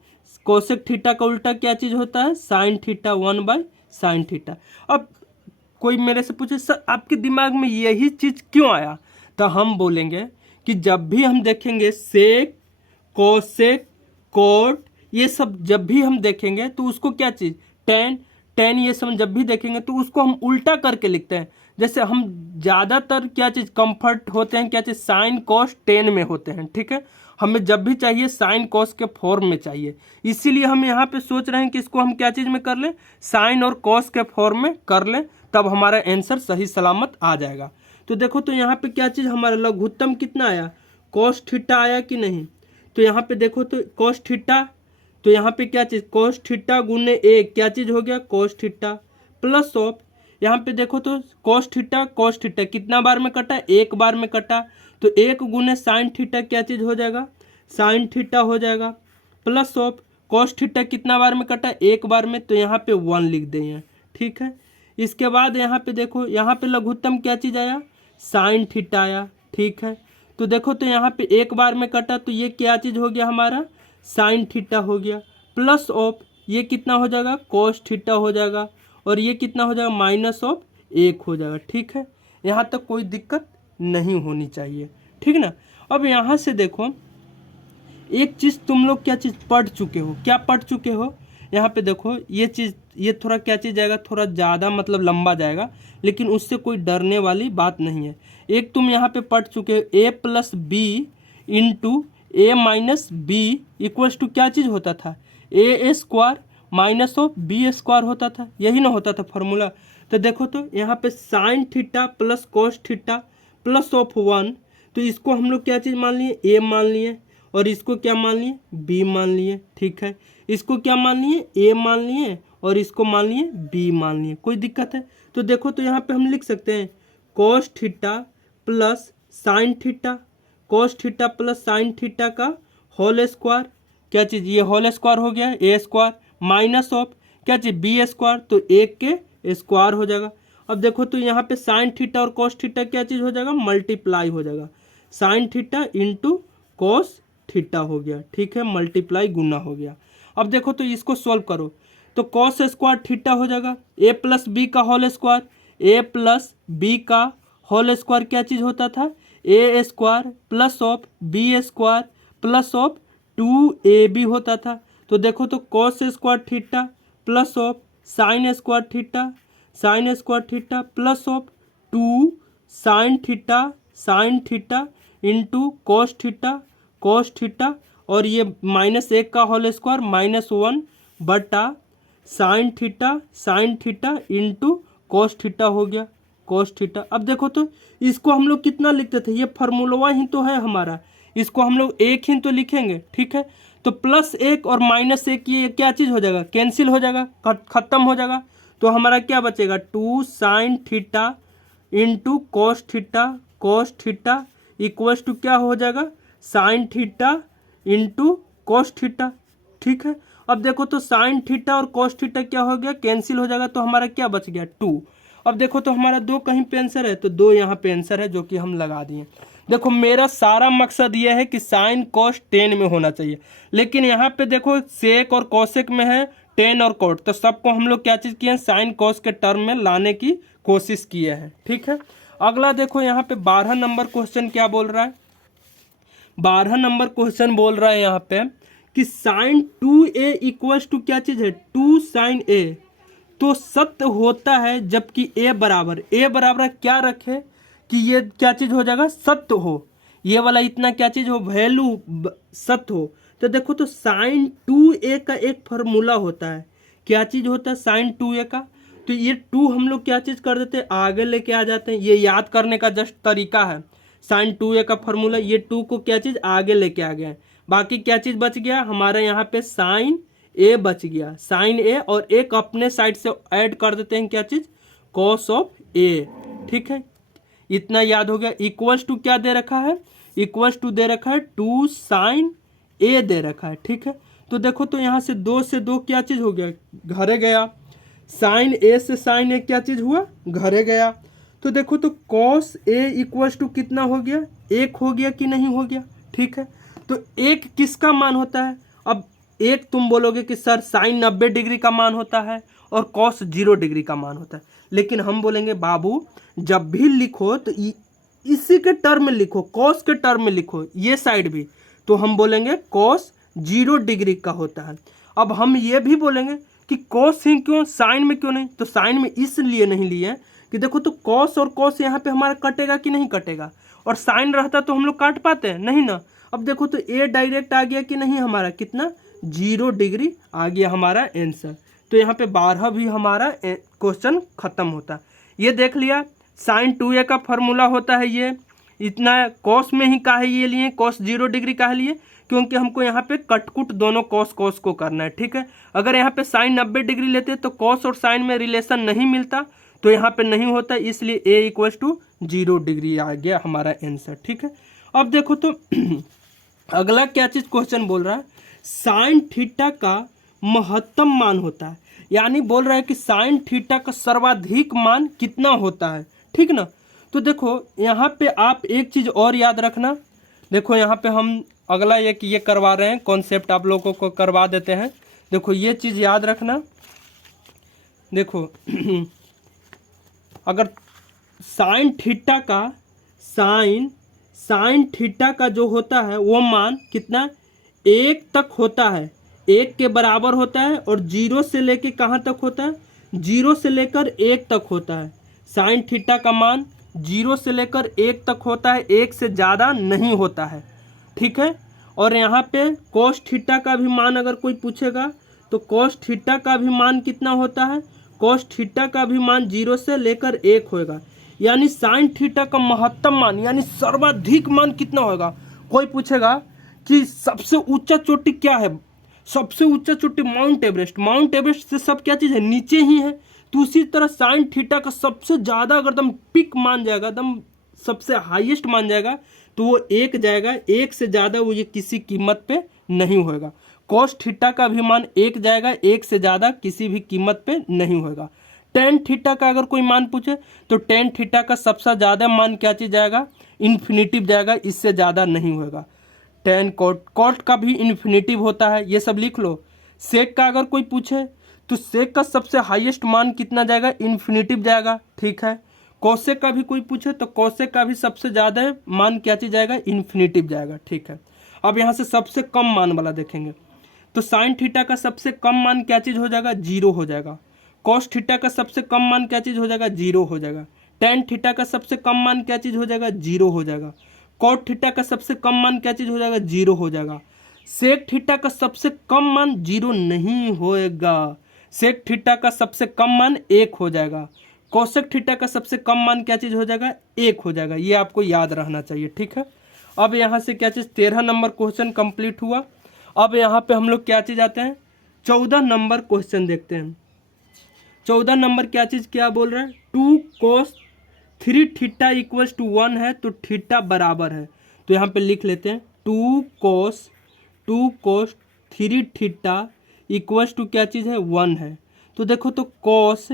cosec theta का उल्टा क्या चीज़ होता है, sine theta, 1 by sine theta. अब कोई मेरे से पूछे सर आपके दिमाग में यही चीज़ क्यों आया, तो हम बोलेंगे कि जब भी हम देखेंगे सेक, कोसेक, कोट, ये सब जब भी हम देखेंगे तो उसको क्या चीज़, टेन ये सब जब भी देखेंगे तो उसको हम उल्टा करके लिखते हैं। जैसे हम ज़्यादातर क्या चीज़ कंफर्ट होते हैं, क्या चीज़ साइन कॉस टेन में होते हैं। ठीक है, हमें जब भी चाहिए साइन कॉस के फॉर्म में चाहिए, इसीलिए हम यहाँ पे सोच रहे हैं कि इसको हम क्या चीज़ में कर लें, साइन और कॉस के फॉर्म में कर लें, तब हमारा आंसर सही सलामत आ जाएगा। तो देखो तो यहाँ पे क्या चीज़ हमारा लघुत्तम कितना आया, कॉस थीटा आया कि नहीं, तो यहाँ पे देखो तो कॉस थीटा, तो यहाँ पे क्या चीज़ कॉस थीटा गुने ए क्या चीज़ हो गया, कॉस थीटा प्लस ऑफ यहाँ पे देखो तो कॉस थीटा कितना बार में कटा, एक बार में कटा, तो 1 गुने साइन थीटा क्या चीज़ हो जाएगा, साइन थीटा हो जाएगा प्लस ऑफ कॉस थीटा कितना बार में कटा, एक बार में, तो यहाँ पे 1 लिख दें। ठीक है, इसके बाद यहाँ पे देखो, यहाँ पे लघुत्तम क्या चीज़ आया, साइन थीटा आया। ठीक है, तो देखो तो यहाँ पे एक बार में कटा, तो ये क्या चीज़ हो गया हमारा, साइन थीटा हो गया प्लस ऑफ ये कितना हो जाएगा, कॉस थीटा हो जाएगा, और ये कितना हो जाएगा, माइनस ऑफ 1 हो जाएगा। ठीक है, यहाँ तक कोई दिक्कत नहीं होनी चाहिए। ठीक ना, अब यहाँ से देखो एक चीज़ तुम लोग क्या चीज़ पढ़ चुके हो, क्या पढ़ चुके हो, यहाँ पे देखो ये चीज़, ये थोड़ा क्या चीज़ जाएगा, थोड़ा ज़्यादा मतलब लंबा जाएगा, लेकिन उससे कोई डरने वाली बात नहीं है। एक तुम यहाँ पे पढ़ चुके हो, a plus b into a minus b equals to क्या चीज़ होता था, a square minus of b square होता था, यही ना होता था फॉर्मूला। तो देखो तो यहाँ पे sine theta plus cos theta plus of 1, तो इसको हम लोग क्या चीज़ मान लिए, ए मान लिए, और इसको क्या मान लिए, बी मान लिए। ठीक है, इसको क्या मान लिए, ए मान लिए, और इसको मान लिए बी मान लिए। कोई दिक्कत है? तो देखो तो यहाँ पे हम लिख सकते हैं cos theta plus sine theta, cos theta plus sine theta का होल स्क्वायर, क्या चीज़, ये होल स्क्वायर हो गया ए स्क्वायर, माइनस ऑफ क्या चीज़, बी स्क्वायर, तो एक के स्क्वायर हो जाएगा। अब देखो तो यहाँ पे साइन थीटा और कॉस थीटा क्या चीज़ हो जाएगा, मल्टीप्लाई हो जाएगा, sine theta into cos theta हो गया। ठीक है, मल्टीप्लाई गुना हो गया। अब देखो तो इसको सॉल्व करो, तो कॉस स्क्वायर थीटा हो जाएगा ए प्लस बी का होल स्क्वायर, ए प्लस बी का होल स्क्वायर क्या चीज़ होता था, a square plus of b square plus of 2ab होता था। तो देखो तो cos square theta plus of sine square theta, sine square theta plus of 2 sine theta into cos theta, और ये -1 का होल स्क्वायर -1 बटा sine theta into cos theta हो गया, कॉस थीटा। अब देखो तो इसको हम लोग कितना लिखते थे, ये फार्मूला ही तो है हमारा, इसको हम लोग एक ही तो लिखेंगे। ठीक है, तो +1 और -1 ये क्या चीज़ हो जाएगा, कैंसिल हो जाएगा, खत्म हो जाएगा। तो हमारा क्या बचेगा, 2 sine theta into cos theta equals to क्या हो जाएगा, sine theta into cos theta. ठीक है, अब देखो तो साइन थीटा और कॉस थीटा क्या हो गया, कैंसिल हो जाएगा, तो हमारा क्या बच गया 2। अब देखो तो हमारा 2 कहीं पे आंसर है, तो 2 यहाँ पे आंसर है, जो कि हम लगा दिए। देखो मेरा सारा मकसद ये है कि साइन कॉस 10 में होना चाहिए, लेकिन यहाँ पे देखो सेक और कॉसेक में है 10 और कोट, तो सबको हम लोग क्या चीज़ किए हैं, साइन कॉस के टर्म में लाने की कोशिश किए हैं। ठीक है, अगला देखो यहाँ पे 12 नंबर क्वेश्चन क्या बोल रहा है, 12 नंबर क्वेश्चन बोल रहा है यहाँ पे कि साइन 2a इक्वल्स टू क्या चीज़ है, 2 साइन a, तो सत्य होता है जबकि a बराबर क्या रखे कि ये क्या चीज़ हो जाएगा, सत्य हो, ये वाला इतना क्या चीज़ हो, वैल्यू सत्य हो। तो देखो तो साइन 2a का एक फार्मूला होता है, क्या चीज़ होता है, साइन 2a का, तो ये 2 हम लोग क्या चीज़ कर देते हैं, आगे लेके आ जाते हैं, ये याद करने का जस्ट तरीका है। साइन 2a का फार्मूला, ये 2 को क्या चीज़ आगे लेके आ गए, बाकी क्या चीज़ बच गया हमारा यहाँ पे, साइन a बच गया, साइन a, और एक अपने साइड से ऐड कर देते हैं क्या चीज़, कॉस ऑफ a। ठीक है, इतना याद हो गया। इक्वल्स टू क्या दे रखा है, इक्वल्स टू दे रखा है 2 साइन a दे रखा है। ठीक है, तो देखो तो यहाँ से 2 से 2 क्या चीज़ हो गया, घरे गया, साइन a से साइन a क्या चीज़ हुआ, घरे गया। तो देखो तो कॉस a इक्वल्स टू कितना हो गया, 1 हो गया कि नहीं हो गया। ठीक है, तो 1 किसका मान होता है, अब 1 तुम बोलोगे कि सर साइन 90 डिग्री का मान होता है और कॉस 0 डिग्री का मान होता है, लेकिन हम बोलेंगे बाबू जब भी लिखो तो इसी के टर्म में लिखो, कॉस के टर्म में लिखो, ये साइड भी, तो हम बोलेंगे कॉस 0 डिग्री का होता है। अब हम ये भी बोलेंगे कि कॉस ही क्यों, साइन में क्यों नहीं, तो साइन में इसलिए नहीं लिए कि देखो तो कॉस और कॉस यहाँ पे हमारा कटेगा कि नहीं कटेगा, और साइन रहता तो हम लोग काट पाते हैं नहीं ना। अब देखो तो ए डायरेक्ट आ गया कि नहीं, हमारा कितना 0 डिग्री आ गया हमारा आंसर। तो यहाँ पे 12 भी हमारा क्वेश्चन खत्म होता। ये देख लिया, साइन 2a का फॉर्मूला होता है ये, इतना कॉस में ही काहे ये लिए, कॉस 0 डिग्री काहे लिए, क्योंकि हमको यहाँ पे कटकुट दोनों कॉस को करना है। ठीक है, अगर यहाँ पे साइन 90 डिग्री लेते तो कॉस और साइन में रिलेशन नहीं मिलता, तो यहाँ पे नहीं होता, इसलिए a इक्वल्स टू 0 डिग्री आ गया हमारा आंसर। ठीक है, अब देखो तो अगला क्या चीज़ क्वेश्चन बोल रहा है, साइन थीटा का महत्तम मान होता है, यानी बोल रहा है कि साइन थीटा का सर्वाधिक मान कितना होता है। ठीक ना, तो देखो यहाँ पे आप एक चीज़ और याद रखना, देखो यहाँ पे हम अगला एक ये करवा रहे हैं कॉन्सेप्ट, आप लोगों को करवा देते हैं। देखो ये चीज़ याद रखना, देखो अगर साइन थीटा का जो होता है वो मान कितना, 1 तक होता है, 1 के बराबर होता है, और 0 से लेके कहाँ तक होता है, 0 से लेकर 1 तक होता है। साइन थीटा का मान 0 से लेकर 1 तक होता है, 1 से ज़्यादा नहीं होता है। ठीक है, और यहाँ पे कॉस थीटा का भी मान अगर कोई पूछेगा तो कॉस थीटा का भी मान कितना होता है, कॉस थीटा का भी मान 0 से लेकर 1 होगा। यानी साइन थीटा का महत्तम मान यानी सर्वाधिक मान कितना होगा। कोई पूछेगा कि सबसे ऊंचा चोटी क्या है, सबसे ऊंचा चोटी माउंट एवरेस्ट, माउंट एवरेस्ट से सब क्या चीज़ है, नीचे ही है। तो उसी तरह साइन थीटा का सबसे ज़्यादा अगर दम पिक मान जाएगा, दम सबसे हाईएस्ट मान जाएगा, तो वो 1 जाएगा, 1 से ज़्यादा वो ये किसी कीमत पे नहीं होगा। कॉस थीटा का भी मान 1 जाएगा, 1 से ज़्यादा किसी भी कीमत पे नहीं होगा। टेन थीटा का अगर कोई मान पूछे तो टेन थीटा का सबसे ज़्यादा मान क्या चीज़ जाएगा, इन्फिनिटिव जाएगा, इससे ज़्यादा नहीं होगा। टेन कॉट, कॉट का भी इन्फिनिटिव होता है, ये सब लिख लो। सेक का अगर कोई पूछे तो सेक का सबसे हाईएस्ट मान कितना जाएगा, इन्फिनिटिव जाएगा, ठीक है। कॉसेक का भी कोई पूछे तो कॉसेक का भी सबसे ज़्यादा मान क्या चीज़ जाएगा, इन्फिनिटिव जाएगा, ठीक है। अब यहाँ से सबसे कम मान वाला देखेंगे तो साइन थीटा का सबसे कम मान क्या चीज़ हो जाएगा, 0 हो जाएगा। कॉस थीटा का सबसे कम मान क्या चीज़ हो जाएगा, 0 हो जाएगा। टेन थीटा का सबसे कम मान क्या चीज़ हो जाएगा, 0 हो जाएगा। कॉट थीटा का सबसे कम मान क्या चीज़ हो जाएगा, 0 हो जाएगा। सेक थीटा का सबसे कम मान 0 नहीं होएगा, सेक थीटा का सबसे कम मान 1 हो जाएगा। कोसेक थीटा का सबसे कम मान क्या चीज़ हो जाएगा, 1 हो जाएगा। ये आपको याद रहना चाहिए, ठीक है। अब यहाँ से क्या चीज़ 13 नंबर क्वेश्चन कंप्लीट हुआ। अब यहाँ पे हम लोग क्या चीज़ आते हैं, 14 नंबर क्वेश्चन देखते हैं। 14 नंबर क्या चीज़ क्या बोल रहा है, 2 cos 3 थीटा इक्वल्स टू 1 है तो थीटा बराबर है। तो यहाँ पे लिख लेते हैं 2 cos 3 थीटा इक्वल्स टू क्या चीज़ है, 1 है। तो देखो तो cos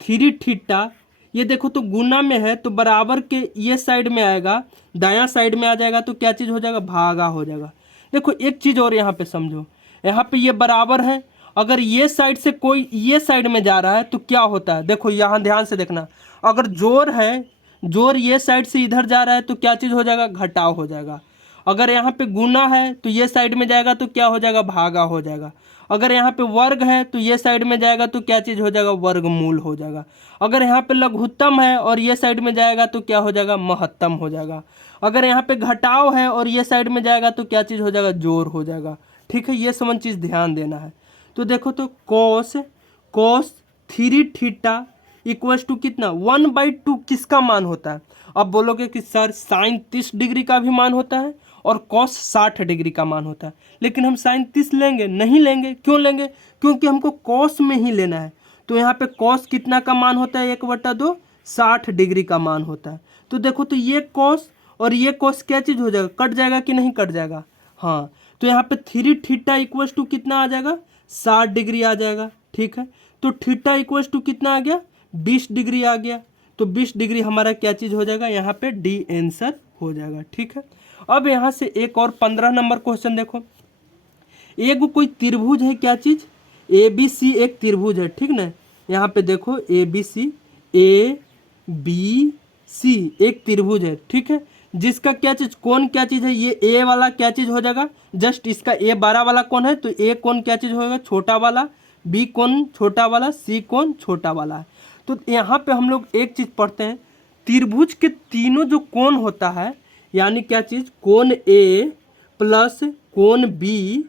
3 थीटा, ये देखो तो गुना में है तो बराबर के ये साइड में आएगा, दायां साइड में आ जाएगा तो क्या चीज़ हो जाएगा, भागा हो जाएगा। देखो एक चीज़ और यहाँ पे समझो, यहाँ पे ये बराबर है, अगर ये साइड से कोई ये साइड में जा रहा है तो क्या होता है, देखो यहाँ ध्यान से देखना, अगर जोर है, जोर ये साइड से इधर जा रहा है तो क्या चीज़ हो जाएगा, घटाव हो जाएगा। अगर यहाँ पे गुना है तो ये साइड में जाएगा तो क्या हो जाएगा, भागा हो जाएगा। अगर यहाँ पे वर्ग है तो ये साइड में जाएगा तो क्या चीज़ हो जाएगा, वर्गमूल हो जाएगा। अगर यहाँ पे लघुत्तम है और ये साइड में जाएगा तो क्या हो जाएगा, महत्तम हो जाएगा। अगर यहाँ पे घटाव है और ये साइड में जाएगा तो क्या चीज़ हो जाएगा, जोर हो जाएगा, ठीक है। ये समझ चीज़ ध्यान देना है। तो देखो तो cos 3 थीटा इक्वल्स टू कितना, 1/2 किसका मान होता है। अब बोलोगे कि सर साइन 30 डिग्री का भी मान होता है और cos 60 डिग्री का मान होता है, लेकिन हम साइन 30 लेंगे नहीं लेंगे, क्यों लेंगे, क्योंकि हमको cos में ही लेना है। तो यहाँ पे cos कितना का मान होता है, 1/2 60 डिग्री का मान होता है। तो देखो तो ये cos और ये cos क्या चीज़ हो जाएगा, कट जाएगा कि नहीं कट जाएगा, हाँ। तो यहाँ पे 3 थीटा इक्वल्स टू कितना आ जाएगा, 60 डिग्री आ जाएगा, ठीक है। तो थीटा इक्वल्स टू कितना आ गया, 20 डिग्री आ गया। तो 20 डिग्री हमारा क्या चीज़ हो जाएगा, यहाँ पे डी आंसर हो जाएगा, ठीक है। अब यहाँ से एक और 15 नंबर क्वेश्चन देखो। एक कोई त्रिभुज है, क्या चीज़, ABC एक त्रिभुज है, ठीक ना। यहाँ पे देखो ABC एक त्रिभुज है, ठीक है, जिसका क्या चीज़ कोण क्या चीज़ है, ये ए वाला क्या चीज़ हो जाएगा, जस्ट इसका ए बड़ा वाला कोण है तो ए कोण क्या चीज़ होगा, छोटा वाला, बी कोण छोटा वाला, सी कोण छोटा वाला है। तो यहाँ पे हम लोग एक चीज़ पढ़ते हैं, त्रिभुज के तीनों जो कोण होता है, यानी क्या चीज़, कोण ए प्लस कोण बी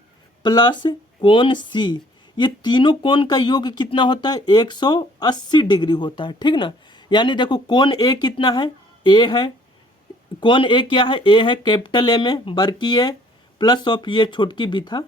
प्लस कोण सी, ये तीनों कोण का योग कितना होता है, 180 डिग्री होता है, ठीक ना। यानी देखो कोण ए कितना है, ए है, कोण ए क्या है, ए है, कैपिटल ए में बड़की ए प्लस ऑफ ये छोटकी बी था।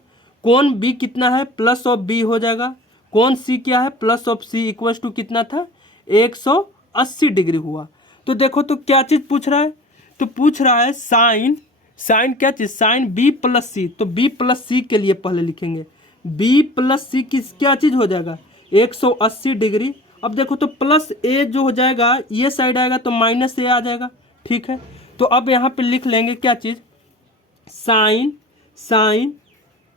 कोण बी कितना है, प्लस ऑफ बी हो जाएगा। कोण सी क्या है, plus of C equals to कितना था, 180 डिग्री हुआ। तो देखो तो क्या चीज़ पूछ रहा है, तो पूछ रहा है साइन क्या चीज़, साइन बी प्लस सी। तो बी प्लस सी के लिए पहले लिखेंगे, बी प्लस सी किस क्या चीज़ हो जाएगा, 180 डिग्री। अब देखो तो प्लस ए जो हो जाएगा ये साइड आएगा तो माइनस ए आ जाएगा, ठीक है। तो अब यहाँ पे लिख लेंगे क्या चीज़, sine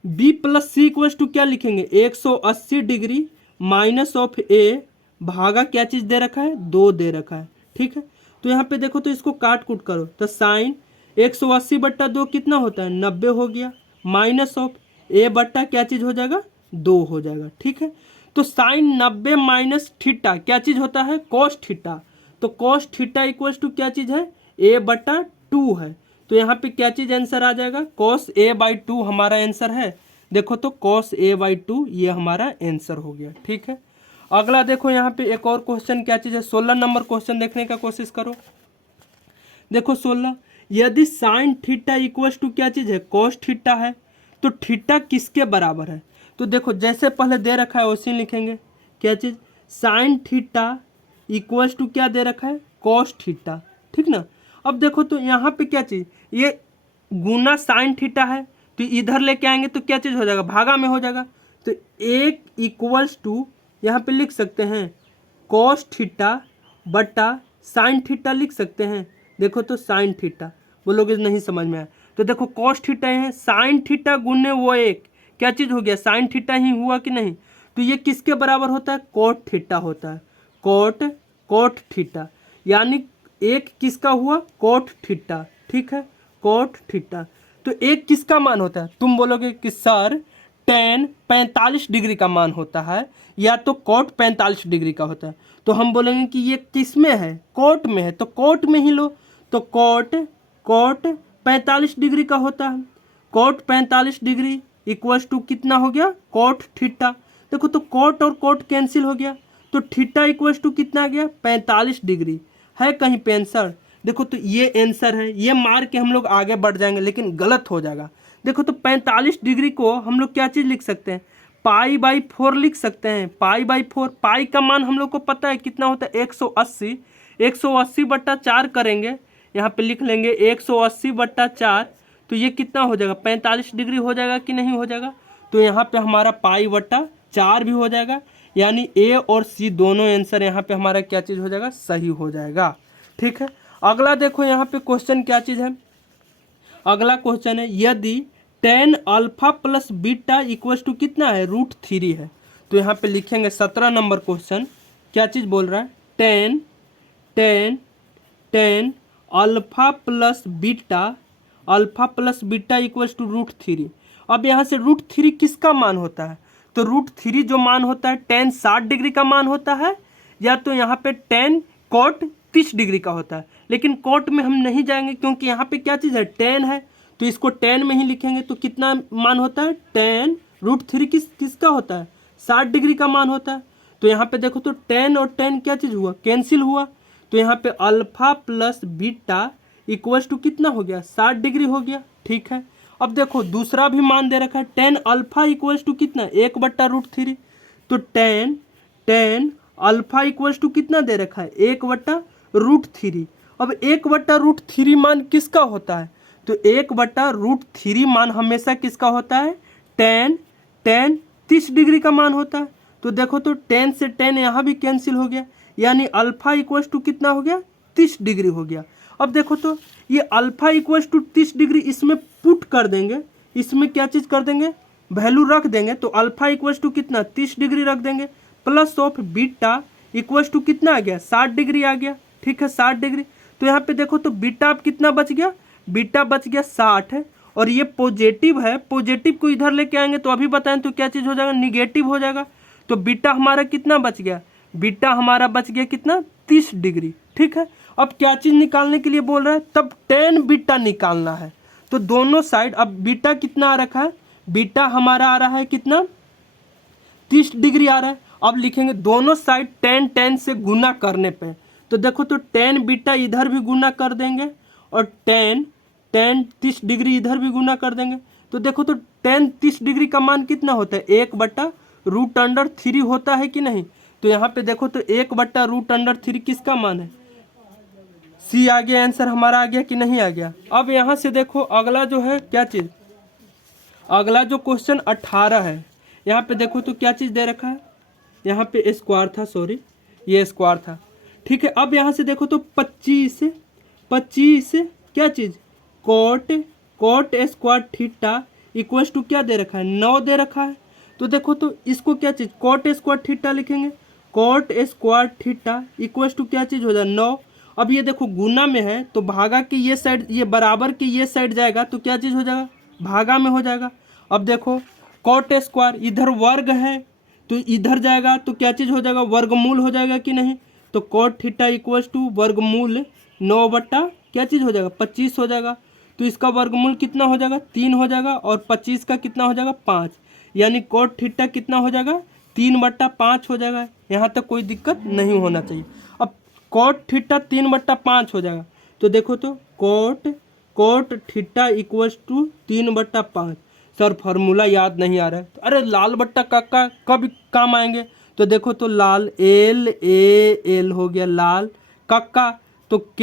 b plus c equals to क्या लिखेंगे, 180 डिग्री माइनस ऑफ ए भागा क्या चीज़ दे रखा है, 2 दे रखा है, ठीक है। तो यहाँ पे देखो तो इसको काट कूट करो तो साइन 180/2 कितना होता है, 90 हो गया, माइनस ऑफ ए बट्टा क्या चीज़ हो जाएगा, 2 हो जाएगा, ठीक है। तो साइन 90 माइनस थीटा क्या चीज़ होता है, कॉस थीटा। तो कॉस थीटा इक्वल्स टू क्या चीज़ है, A/2 है। तो यहाँ पे क्या चीज़ आंसर आ जाएगा, cos A/2 हमारा आंसर है। देखो तो cos a/2 ये हमारा आंसर हो गया। ठीक है, अगला देखो यहाँ पे एक और क्वेश्चन क्या चीज़ है, 16 नंबर क्वेश्चन देखने का कोशिश करो। देखो 16, यदि साइन थीटा इक्वल टू क्या चीज़ है, कॉस थीटा है, तो थीटा किसके बराबर है। तो देखो जैसे पहले दे रखा है वैसे ही लिखेंगे, क्या चीज़, साइन थीटा इक्वल टू क्या दे रखा है, कॉस थीटा। ठीक ना, अब देखो तो यहाँ पे क्या चीज़, ये गुना साइन थीटा है, तो इधर लेके आएंगे तो क्या चीज़ हो जाएगा, भागा में हो जाएगा। तो एक इक्वल्स टू यहाँ पे लिख सकते हैं कॉस थीटा बटा साइन थीटा लिख सकते हैं। देखो तो साइन थीटा, बोलोगे नहीं समझ में आया, तो देखो कॉस थीटा है, साइन थीटा गुने वो एक क्या चीज़ हो गया, साइन थीटा ही हुआ कि नहीं। तो ये किसके बराबर होता है, कोट थीटा होता है, कोट थीटा, यानी एक किसका हुआ, कोट थीटा। ठीक है, कोट थीटा। तो एक किसका मान होता है, तुम बोलोगे कि सर tan 45 डिग्री का मान होता है या तो कोट 45 डिग्री का होता है। तो हम बोलेंगे कि ये किस में है, कोट में है, तो कोट में ही लो। तो कोट 45 डिग्री का होता है, कोट 45 डिग्री इक्वल्स टू कितना हो गया, कोट थीटा। देखो तो कोट और कोट कैंसिल हो गया, तो थीटा इक्वल्स टू कितना आ गया, 45 डिग्री। है कहीं पे आंसर, देखो तो ये आंसर है, ये मार के हम लोग आगे बढ़ जाएंगे लेकिन गलत हो जाएगा। देखो तो 45 डिग्री को हम लोग क्या चीज़ लिख सकते हैं, π/4 लिख सकते हैं, π/4। पाई का मान हम लोग को पता है कितना होता है, 180, 180 बट्टा 4 करेंगे, यहाँ पे लिख लेंगे 180 बट्टा 4, तो ये कितना हो जाएगा, 45 डिग्री हो जाएगा कि नहीं हो जाएगा। तो यहाँ पे हमारा π/4 भी हो जाएगा, यानी ए और सी दोनों आंसर यहाँ पे हमारा क्या चीज़ हो जाएगा, सही हो जाएगा। ठीक है, अगला देखो यहाँ पे क्वेश्चन क्या चीज़ है, अगला क्वेश्चन है यदि tan alpha plus beta equals to कितना है, √3 है। तो यहाँ पे लिखेंगे 17 नंबर क्वेश्चन क्या चीज़ बोल रहा है, tan alpha plus beta equals to √3। अब यहाँ से √3 किसका मान होता है, तो √3 जो मान होता है tan 60 डिग्री का मान होता है, या तो यहाँ पे tan cot 30 डिग्री का होता है। लेकिन कोट में हम नहीं जाएंगे क्योंकि यहाँ पे क्या चीज़ है, tan है, तो इसको tan में ही लिखेंगे। तो कितना मान होता है, tan √3 किसका होता है, 60 डिग्री का मान होता है। तो यहाँ पे देखो तो tan और tan क्या चीज़ हुआ, कैंसिल हुआ। तो यहाँ पे alpha plus beta equals to कितना हो गया, 60 डिग्री हो गया। ठीक है, अब देखो दूसरा भी मान दे रखा है, tan अल्फा इक्वल्स टू कितना, 1/√3। तो tan अल्फा इक्वल्स टू कितना दे रखा है, 1/√3। अब 1/√3 मान किसका होता है, तो 1/√3 मान हमेशा किसका होता है, tan 30 डिग्री का मान होता है। तो देखो तो tan से tan यहाँ भी कैंसिल हो गया, यानी अल्फा इक्वल्स टू कितना हो गया, 30 डिग्री हो गया। अब देखो तो ये अल्फा इक्वल्स टू 30 डिग्री इसमें पुट कर देंगे, इसमें क्या चीज़ कर देंगे, वैल्यू रख देंगे। तो अल्फा इक्वल्स टू कितना, 30 डिग्री रख देंगे, plus of beta equals to कितना आ गया, 60 डिग्री आ गया। ठीक है, 60 डिग्री। तो यहाँ पे देखो तो बीटा अब कितना बच गया, बीटा बच गया 60 है, और ये पॉजिटिव है, पॉजिटिव को इधर लेके आएंगे तो अभी बताएं तो क्या चीज़ हो जाएगा, निगेटिव हो जाएगा। तो बीटा हमारा कितना बच गया, बीटा हमारा बच गया कितना, 30 डिग्री। ठीक है, अब क्या चीज़ निकालने के लिए बोल रहा है, तब tan बीटा निकालना है। तो दोनों साइड, अब बीटा कितना आ रखा है, बीटा हमारा आ रहा है कितना, 30 डिग्री आ रहा है। अब लिखेंगे दोनों साइड tan से गुना करने पे, तो देखो तो tan बीटा इधर भी गुना कर देंगे और tan 30 डिग्री इधर भी गुना कर देंगे। तो देखो तो tan 30 डिग्री का मान कितना होता है, 1/√3 होता है कि नहीं। तो यहाँ पे देखो तो 1/√3 किसका मान है, सी आ गया, आंसर हमारा आ गया कि नहीं आ गया। अब यहाँ से देखो अगला जो है क्या चीज़, अगला जो क्वेश्चन 18 है, यहाँ पे देखो तो क्या चीज़ दे रखा है, यहाँ पे स्क्वायर था, सॉरी ये स्क्वायर था। ठीक है, अब यहाँ से देखो तो 25 क्या चीज़, cot square theta equals to क्या दे रखा है, 9 दे रखा है। तो देखो तो इसको क्या चीज़, कोट स्क्वायर थीटा लिखेंगे, cot square theta equals to क्या चीज़ हो जाए, 9। अब ये देखो गुना में है तो भागा के ये साइड, ये बराबर के ये साइड जाएगा तो क्या चीज़ हो जाएगा, भागा में हो जाएगा। अब देखो कोट स्क्वायर, इधर वर्ग है तो इधर जाएगा तो क्या चीज़ हो जाएगा, वर्गमूल हो जाएगा कि नहीं। तो कोट थीटा इक्वल्स टू वर्गमूल 9 बट्टा क्या चीज़ हो जाएगा, 25 हो जाएगा। तो इसका वर्गमूल कितना हो जाएगा 3 हो जाएगा, और 25 का कितना हो जाएगा 5, यानी कोट थीटा कितना हो जाएगा 3/5 हो जाएगा। यहाँ तक कोई दिक्कत नहीं होना चाहिए। अब कोट थीटा 3/5 हो जाएगा, तो देखो तो cot theta equals to 3/5। Sir formula याद नहीं आ रहा है, तो अरे लाल बट्टा काका कब काम आएंगे, तो देखो तो लाल L हो गया लाल, कक्का तो K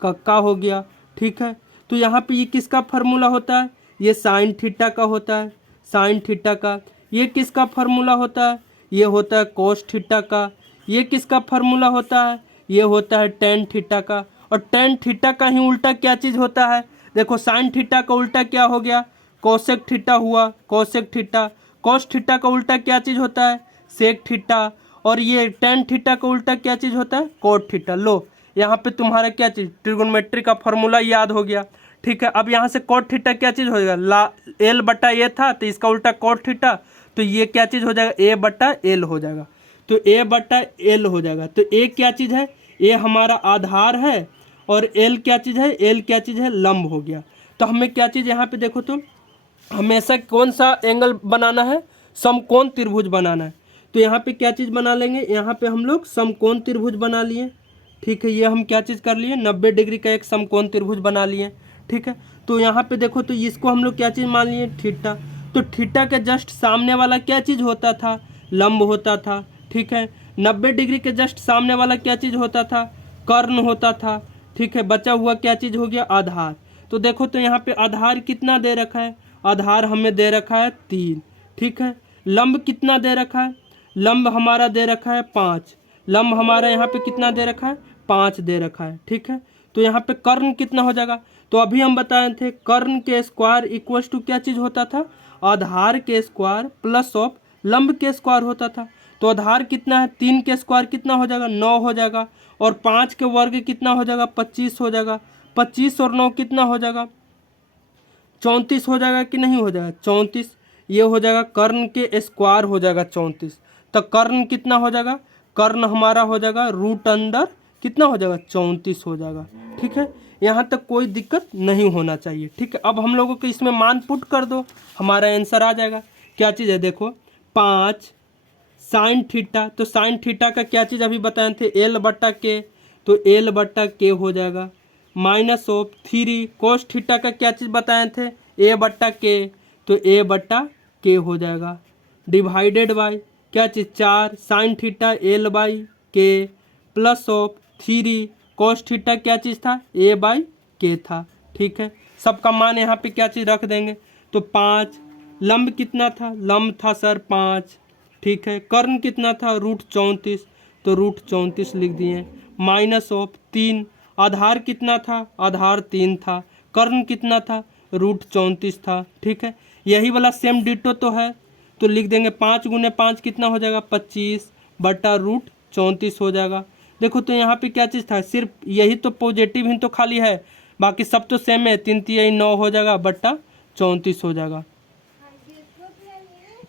कक्का हो गया, ठीक है। तो यहाँ पे ये किसका फार्मूला होता है, ये साइन थीटा का होता है, साइन थीटा का। ये किसका फार्मूला होता है, ये होता है कोस थीटा का। ये किसका फार्मूला होता है, ये होता है टेन थीटा का। और टेन थीटा का ही उल्टा क्या चीज़ होता है, देखो साइन थीटा का उल्टा क्या हो गया कोसेक थीटा हुआ, कोसेक थीटा। कोस थीटा का उल्टा क्या चीज़ होता है सेक थीटा। और ये टेन थीटा का उल्टा क्या चीज़ होता है कोट थीटा। लो यहाँ पे तुम्हारा क्या चीज़ ट्रिगोनोमेट्री का फॉर्मूला याद हो गया, ठीक है। अब यहाँ से कोट थीटा क्या चीज़ हो जाएगा L/A था, तो इसका उल्टा कोट थीटा, तो ये क्या चीज़ हो जाएगा A/L हो जाएगा, तो A/L हो जाएगा। तो A क्या चीज़ है, A हमारा आधार है, और L क्या चीज़ है, L क्या चीज़ है लंब हो गया। तो हमें क्या चीज़ यहाँ पे देखो तो हमेशा कौन सा एंगल बनाना है, समकोण त्रिभुज बनाना है। तो यहाँ पे क्या चीज़ बना लेंगे, यहाँ पे हम लोग समकोण त्रिभुज बना लिए, ठीक है। ये हम क्या चीज़ कर लिए 90 डिग्री का एक समकोण त्रिभुज बना लिए, ठीक है। तो यहाँ पे देखो तो इसको हम लोग क्या चीज़ मान लिए थीटा। तो थीटा के जस्ट सामने वाला क्या चीज़ होता था लंब होता था, ठीक है। 90 डिग्री के जस्ट सामने वाला क्या चीज़ होता था कर्ण होता था, ठीक है। बचा हुआ क्या चीज़ हो गया आधार। तो देखो तो यहाँ पे आधार कितना दे रखा है, आधार हमें दे रखा है 3, ठीक है। लंब कितना दे रखा है, लंब हमारा दे रखा है 5, लंब हमारा यहाँ पे कितना दे रखा है 5 दे रखा है, ठीक है। तो यहाँ पे कर्ण कितना हो जाएगा, तो अभी हम बताए थे कर्ण के स्क्वायर इक्वल्स टू क्या चीज़ होता था आधार के स्क्वायर प्लस ऑफ लंब के स्क्वायर होता था। तो आधार कितना है 3 के स्क्वायर कितना हो जाएगा 9 हो जाएगा, और 5 के वर्ग कितना हो जाएगा 25 हो जाएगा। 25 और 9 कितना हो जाएगा 34 हो जाएगा कि नहीं हो जाएगा 34। ये हो जाएगा कर्ण के स्क्वायर हो जाएगा 34। तो कर्ण कितना हो जाएगा, कर्ण हमारा हो जाएगा रूट अंडर कितना हो जाएगा 34 हो जाएगा, ठीक है। यहाँ तक कोई दिक्कत नहीं होना चाहिए, ठीक है। अब हम लोगों को इसमें मान पुट कर दो, हमारा आंसर आ जाएगा। क्या चीज़ है देखो 5 साइन थीटा, तो साइन थीटा का क्या चीज़ अभी बताए थे L/K, तो L/K हो जाएगा। माइनस ऑफ 3 कोस थीटा का क्या चीज़ बताए थे A/K, तो A/K हो जाएगा। डिवाइडेड बाय क्या चीज़ 4 sine theta L/K plus of 3 cos theta क्या चीज़ था A/K था, ठीक है। सबका मान यहाँ पे क्या चीज़ रख देंगे, तो 5। लंब कितना था, लंब था सर 5, ठीक है। कर्ण कितना था √34, तो √34 लिख दिए। माइनस ऑफ 3 आधार कितना था, आधार 3 था। कर्ण कितना था √34 था, ठीक है। यही वाला सेम डिटो तो है, तो लिख देंगे 5 × 5 कितना हो जाएगा 25/√34 हो जाएगा। देखो तो यहाँ पे क्या चीज़ था सिर्फ यही तो पॉजिटिव ही तो खाली है, बाकी सब तो सेम है। 3 × 3 9 हो जाएगा बट्टा 34 हो जाएगा,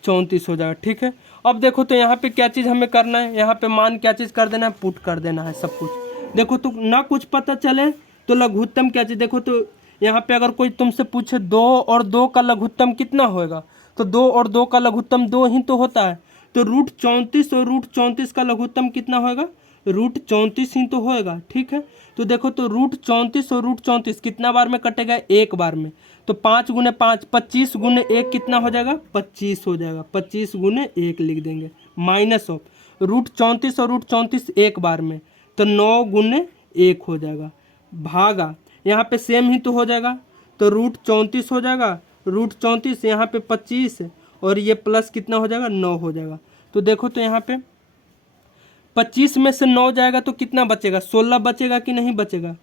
34 हो जाएगा, ठीक है। अब देखो तो यहाँ पे क्या चीज़ हमें करना है, यहाँ पे मान क्या चीज़ कर देना है पुट कर देना है सब कुछ। देखो तो ना कुछ पता चले तो लघुत्तम क्या चीज़, देखो तो यहाँ पे अगर कोई तुमसे पूछे 2 और 2 का लघुत्तम कितना होएगा, तो 2 और 2 का लघुत्तम 2 ही तो होता है। तो √34 और √34 का लघुत्तम कितना होएगा √34 ही तो होएगा, ठीक है। तो देखो तो √34 और √34 कितना बार में कटेगा एक बार में, तो 5 × 5 25 × 1 कितना हो जाएगा 25 हो जाएगा। 25 × 1 लिख देंगे। माइनस ऑफ √34 और √34 एक बार में, तो 9 × 1 हो जाएगा। भागा यहाँ पे सेम ही तो हो जाएगा, तो √34 हो जाएगा, √34 यहाँ पे 25 और ये प्लस कितना हो जाएगा 9 हो जाएगा। तो देखो तो यहाँ पे 25 में से 9 जाएगा तो कितना बचेगा 16 बचेगा कि नहीं बचेगा।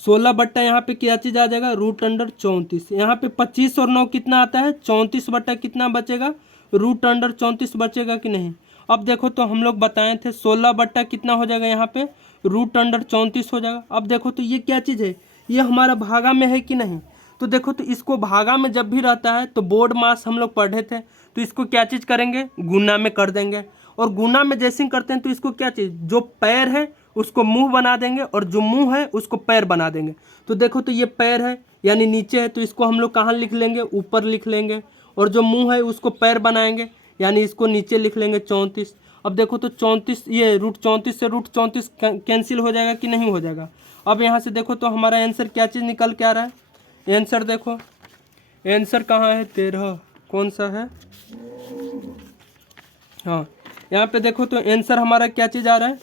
16 बट्टा यहाँ पे क्या चीज़ आ जाएगा √34। यहाँ पे 25 और 9 कितना आता है 34 बट्टा कितना बचेगा √34 बचेगा कि नहीं। अब देखो तो हम लोग बताए थे 16 बट्टा कितना हो जाएगा यहाँ पे √34 हो जाएगा। अब देखो तो ये क्या चीज़ है, ये हमारा भागा में है कि नहीं। तो देखो तो इसको भागा में जब भी रहता है तो बोर्ड मास हम लोग पढ़े थे, तो इसको क्या चीज़ करेंगे गुना में कर देंगे। और गुना में जैसे ही करते हैं तो इसको क्या चीज़ जो पैर है उसको मुंह बना देंगे और जो मुंह है उसको पैर बना देंगे। तो देखो तो ये पैर है यानी नीचे है, तो इसको हम लोग कहाँ लिख लेंगे, ऊपर लिख लेंगे। और जो मुंह है उसको पैर बनाएंगे यानी इसको नीचे लिख लेंगे 34। अब देखो तो 34 ये √34 से √34 कैंसिल हो जाएगा कि नहीं हो जाएगा। अब यहाँ से देखो तो हमारा आंसर क्या चीज़ निकल के आ रहा है। आंसर देखो, आंसर कहाँ है, 13 कौन सा है, हाँ यहाँ पे देखो तो आंसर हमारा क्या चीज़ आ रहा है,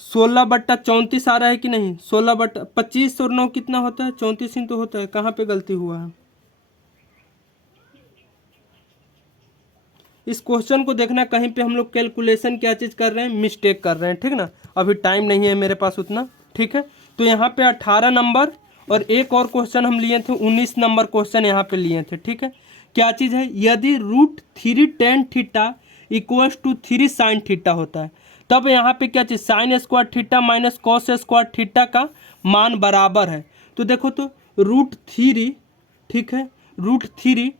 16/34 आ रहा है कि नहीं। 16/25 और 9 कितना होता है, 34 ही तो होता है। कहाँ पे गलती हुआ है, इस क्वेश्चन को देखना, कहीं पे हम लोग कैलकुलेशन क्या चीज़ कर रहे हैं, मिस्टेक कर रहे हैं, ठीक ना। अभी टाइम नहीं है मेरे पास उतना, ठीक है। तो यहाँ पे 18 नंबर और एक और क्वेश्चन हम लिए थे 19 नंबर क्वेश्चन यहाँ पे लिए थे, ठीक है। क्या चीज़ है, यदि √3 tan theta equals to 3 sin theta होता है, तब यहाँ पे क्या चीज़ sin² theta minus cos² theta का मान बराबर है। तो देखो तो √3, ठीक है, √3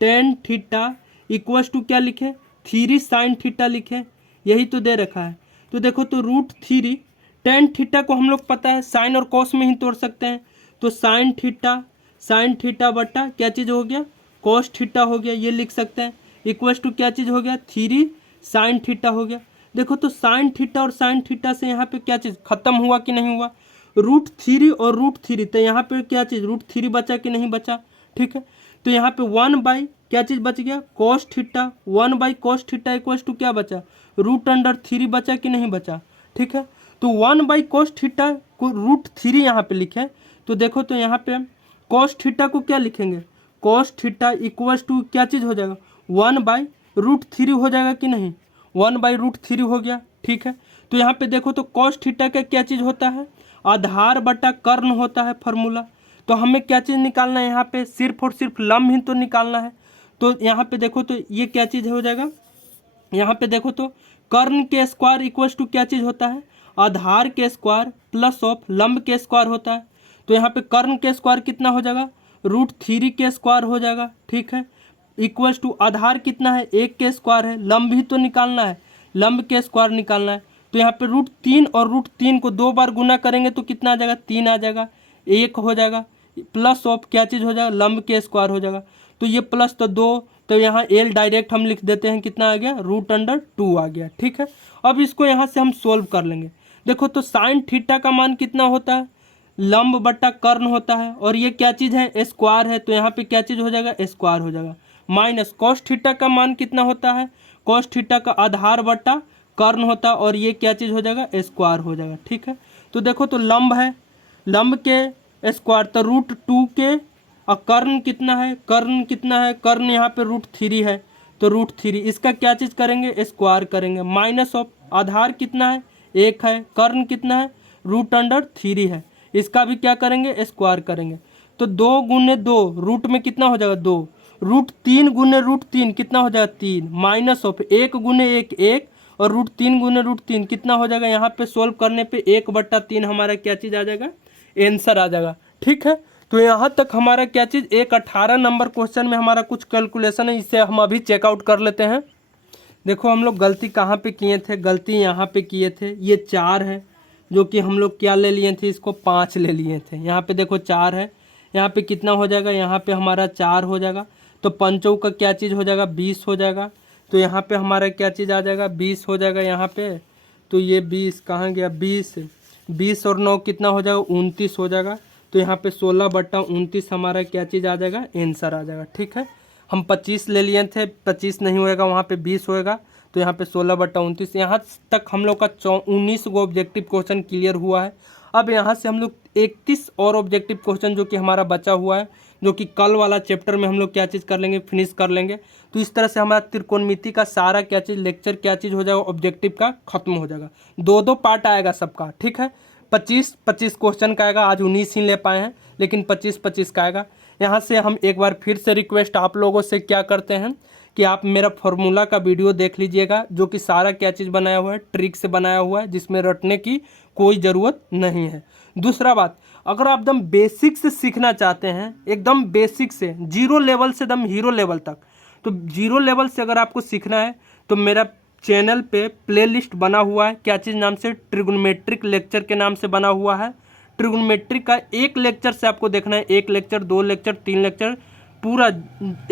tan थीटा इक्वल्स टू क्या लिखे, 3 sin थीटा लिखे, यही तो दे रखा है। तो देखो तो √3 tan थीटा को हम लोग पता है साइन और कॉस में ही तोड़ सकते हैं। तो साइन थीटा बटा क्या चीज़ हो गया, कॉस थीटा हो गया, ये लिख सकते हैं। इक्वल्स टू क्या चीज़ हो गया, 3 sin थीटा हो गया। देखो तो साइन थीटा और साइन थीटा से यहाँ पे क्या चीज़ खत्म हुआ कि नहीं हुआ, √3 और √3, तो यहाँ पे क्या चीज़ √3 बचा कि नहीं बचा, ठीक है। तो यहाँ पे 1 क्या चीज़ बच गया, cos theta, 1/cos theta equals to क्या बचा, √3 बचा कि नहीं बचा, ठीक है। तो 1/cos थीटा को √3 यहाँ पे लिखे, तो देखो तो यहाँ पे cos थीटा को क्या लिखेंगे, cos थीटा इक्वल्स टू क्या चीज़ हो जाएगा, 1/√3 हो जाएगा कि नहीं, 1/√3 हो गया, ठीक है। तो यहाँ पे देखो तो cos थीटा का क्या चीज़ होता है, आधार बटा कर्ण होता है फार्मूला। तो हमें क्या चीज़ निकालना है यहाँ पे, सिर्फ और सिर्फ लंब ही तो निकालना है। तो यहाँ पे देखो तो ये क्या चीज़ हो जाएगा, यहाँ पे देखो तो कर्ण के स्क्वायर इक्वल्स टू क्या चीज़ होता है, आधार के स्क्वायर प्लस ऑफ लंब के स्क्वायर होता है। तो यहाँ पे कर्ण के स्क्वायर कितना हो जाएगा, √3 के स्क्वायर हो जाएगा, ठीक है। इक्वल्स टू आधार कितना है, 1 के स्क्वायर है, लंब भी तो निकालना है, लंब के स्क्वायर निकालना है। तो यहाँ पे √3 और √3 को 2 बार गुना करेंगे तो कितना आ जाएगा, 3 आ जाएगा, 1 हो जाएगा, प्लस ऑफ क्या चीज़ हो जाएगा, लंब के स्क्वायर हो जाएगा। तो ये प्लस तो 2, तो यहाँ एल डायरेक्ट हम लिख देते हैं, कितना आ गया, √2 आ गया, ठीक है। अब इसको यहाँ से हम सोल्व कर लेंगे। देखो तो साइन थीटा का मान कितना होता है, लंब बटा कर्ण होता है, और ये क्या चीज़ है, स्क्वायर है, तो यहाँ पे क्या चीज़ हो जाएगा, स्क्वायर हो जाएगा। माइनस कॉस थीटा का मान कितना होता है, कॉस थीटा का आधार बटा कर्ण होता है, और ये क्या चीज़ हो जाएगा, स्क्वायर हो जाएगा, ठीक है। तो देखो तो लंब है, लंब के स्क्वायर तो √2 के, और कर्ण कितना है, कर्ण कितना है, कर्ण यहाँ पे √3 है, तो √3 इसका क्या चीज़ करेंगे, स्क्वायर करेंगे। माइनस ऑफ आधार कितना है, 1 है, कर्ण कितना है, √3 है, इसका भी क्या करेंगे, स्क्वायर करेंगे। तो 2 गुने 2 रूट में कितना हो जाएगा, 2, √3 गुने √3 कितना हो जाएगा, 3, माइनस ऑफ 1 गुने 1 1, और √3 गुने √3 कितना हो जाएगा, यहाँ पे सोल्व करने पे 1/3 हमारा क्या चीज़ आ जाएगा, आंसर आ जाएगा, ठीक है। तो यहाँ तक हमारा क्या चीज़, एक 18 नंबर क्वेश्चन में हमारा कुछ कैलकुलेशन है, इसे हम अभी चेकआउट कर लेते हैं। देखो हम लोग गलती कहाँ पे किए थे, गलती यहाँ पे किए थे, ये 4 है जो कि हम लोग क्या ले लिए थे, इसको 5 ले लिए थे। यहाँ पे देखो 4 है, यहाँ पे कितना हो जाएगा, यहाँ पे हमारा 4 हो जाएगा, तो पंचों का क्या चीज़ हो जाएगा, 20 हो जाएगा। तो यहाँ पे हमारा क्या चीज़ आ जाएगा, 20 हो जाएगा यहाँ पे। तो ये 20 कहाँ गया, 20 और 9 कितना हो जाएगा, 29 हो जाएगा। तो यहाँ पे 16/29 हमारा क्या चीज़ आ जाएगा, आंसर आ जाएगा, ठीक है। हम 25 ले लिए थे, 25 नहीं होएगा, वहाँ पे 20 होएगा, तो यहाँ पे 16/29। यहाँ तक हम लोग का 19 गो ऑब्जेक्टिव क्वेश्चन क्लियर हुआ है। अब यहाँ से हम लोग 31 और ऑब्जेक्टिव क्वेश्चन जो कि हमारा बचा हुआ है, जो कि कल वाला चैप्टर में हम लोग क्या चीज़ कर लेंगे, फिनिश कर लेंगे। तो इस तरह से हमारा त्रिकोणमिति का सारा क्या चीज़ लेक्चर क्या चीज़ हो जाएगा, ऑब्जेक्टिव का खत्म हो जाएगा। 2 पार्ट आएगा सबका, ठीक है। 25 क्वेश्चन का आएगा, आज 19 ही ले पाए हैं, लेकिन 25 का आएगा। यहाँ से हम एक बार फिर से रिक्वेस्ट आप लोगों से क्या करते हैं कि आप मेरा फार्मूला का वीडियो देख लीजिएगा, जो कि सारा क्या चीज़ बनाया हुआ है, ट्रिक से बनाया हुआ है, जिसमें रटने की कोई ज़रूरत नहीं है। दूसरा बात, अगर आप एकदम बेसिक से सीखना चाहते हैं, एकदम बेसिक से 0 लेवल से एकदम हीरो लेवल तक, तो 0 लेवल से अगर आपको सीखना है तो मेरा चैनल पे प्लेलिस्ट बना हुआ है, क्या चीज़ नाम से, ट्रिग्नोमेट्रिक लेक्चर के नाम से बना हुआ है। ट्रिग्नोमेट्रिक का एक लेक्चर से आपको देखना है, 1 लेक्चर, 2 लेक्चर, 3 लेक्चर, पूरा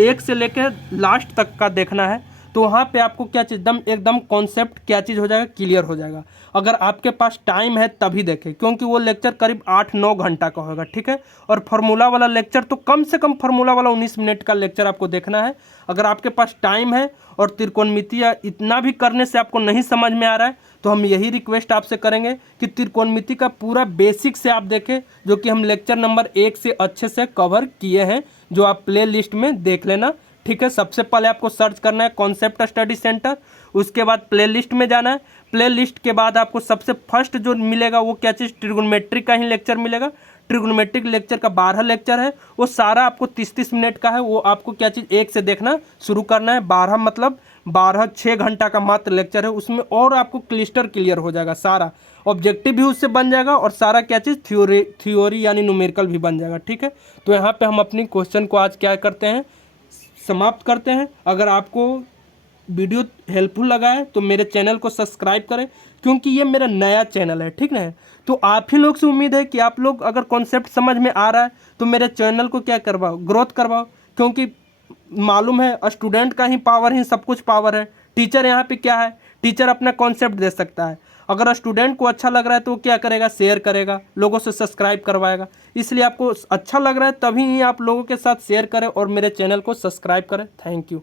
1 से लेकर लास्ट तक का देखना है। तो वहाँ पे आपको क्या चीज़ एकदम कॉन्सेप्ट क्या चीज़ हो जाएगा, क्लियर हो जाएगा। अगर आपके पास टाइम है तभी देखें, क्योंकि वो लेक्चर करीब 8-9 घंटा का होगा, ठीक है। और फार्मूला वाला लेक्चर तो कम से कम फार्मूला वाला 19 मिनट का लेक्चर आपको देखना है। अगर आपके पास टाइम है और त्रिकोणमिति या इतना भी करने से आपको नहीं समझ में आ रहा है, तो हम यही रिक्वेस्ट आपसे करेंगे कि त्रिकोणमिति का पूरा बेसिक से आप देखें, जो कि हम लेक्चर नंबर 1 से अच्छे से कवर किए हैं, जो आप प्ले लिस्ट में देख लेना, ठीक है। सबसे पहले आपको सर्च करना है कॉन्सेप्ट स्टडी सेंटर, उसके बाद प्ले लिस्ट में जाना है। प्ले लिस्ट के बाद आपको सबसे फर्स्ट जो मिलेगा वो क्या चीज़, ट्रिग्नोमेट्रिक का ही लेक्चर मिलेगा। ट्रिग्नोमेट्रिक लेक्चर का 12 लेक्चर है, वो सारा आपको 30-30 मिनट का है। वो आपको क्या चीज़ 1 से देखना शुरू करना है। 12 मतलब 6 घंटा का मात्र लेक्चर है उसमें, और आपको क्लिस्टर क्लियर हो जाएगा, सारा ऑब्जेक्टिव भी उससे बन जाएगा, और सारा क्या चीज़ थ्योरी यानी न्यूमेरिकल भी बन जाएगा, ठीक है। तो यहाँ पे हम अपनी क्वेश्चन को आज क्या करते हैं, समाप्त करते हैं। अगर आपको वीडियो हेल्पफुल लगा है तो मेरे चैनल को सब्सक्राइब करें, क्योंकि ये मेरा नया चैनल है, ठीक ना। तो आप ही लोग से उम्मीद है कि आप लोग अगर कॉन्सेप्ट समझ में आ रहा है तो मेरे चैनल को क्या करवाओ, ग्रोथ करवाओ, क्योंकि मालूम है स्टूडेंट का ही पावर ही सब कुछ पावर है। टीचर यहाँ पे क्या है, टीचर अपना कॉन्सेप्ट दे सकता है। अगर स्टूडेंट को अच्छा लग रहा है तो वो क्या करेगा, शेयर करेगा, लोगों से सब्सक्राइब करवाएगा। इसलिए आपको अच्छा लग रहा है तभी ही आप लोगों के साथ शेयर करें और मेरे चैनल को सब्सक्राइब करें। Thank you.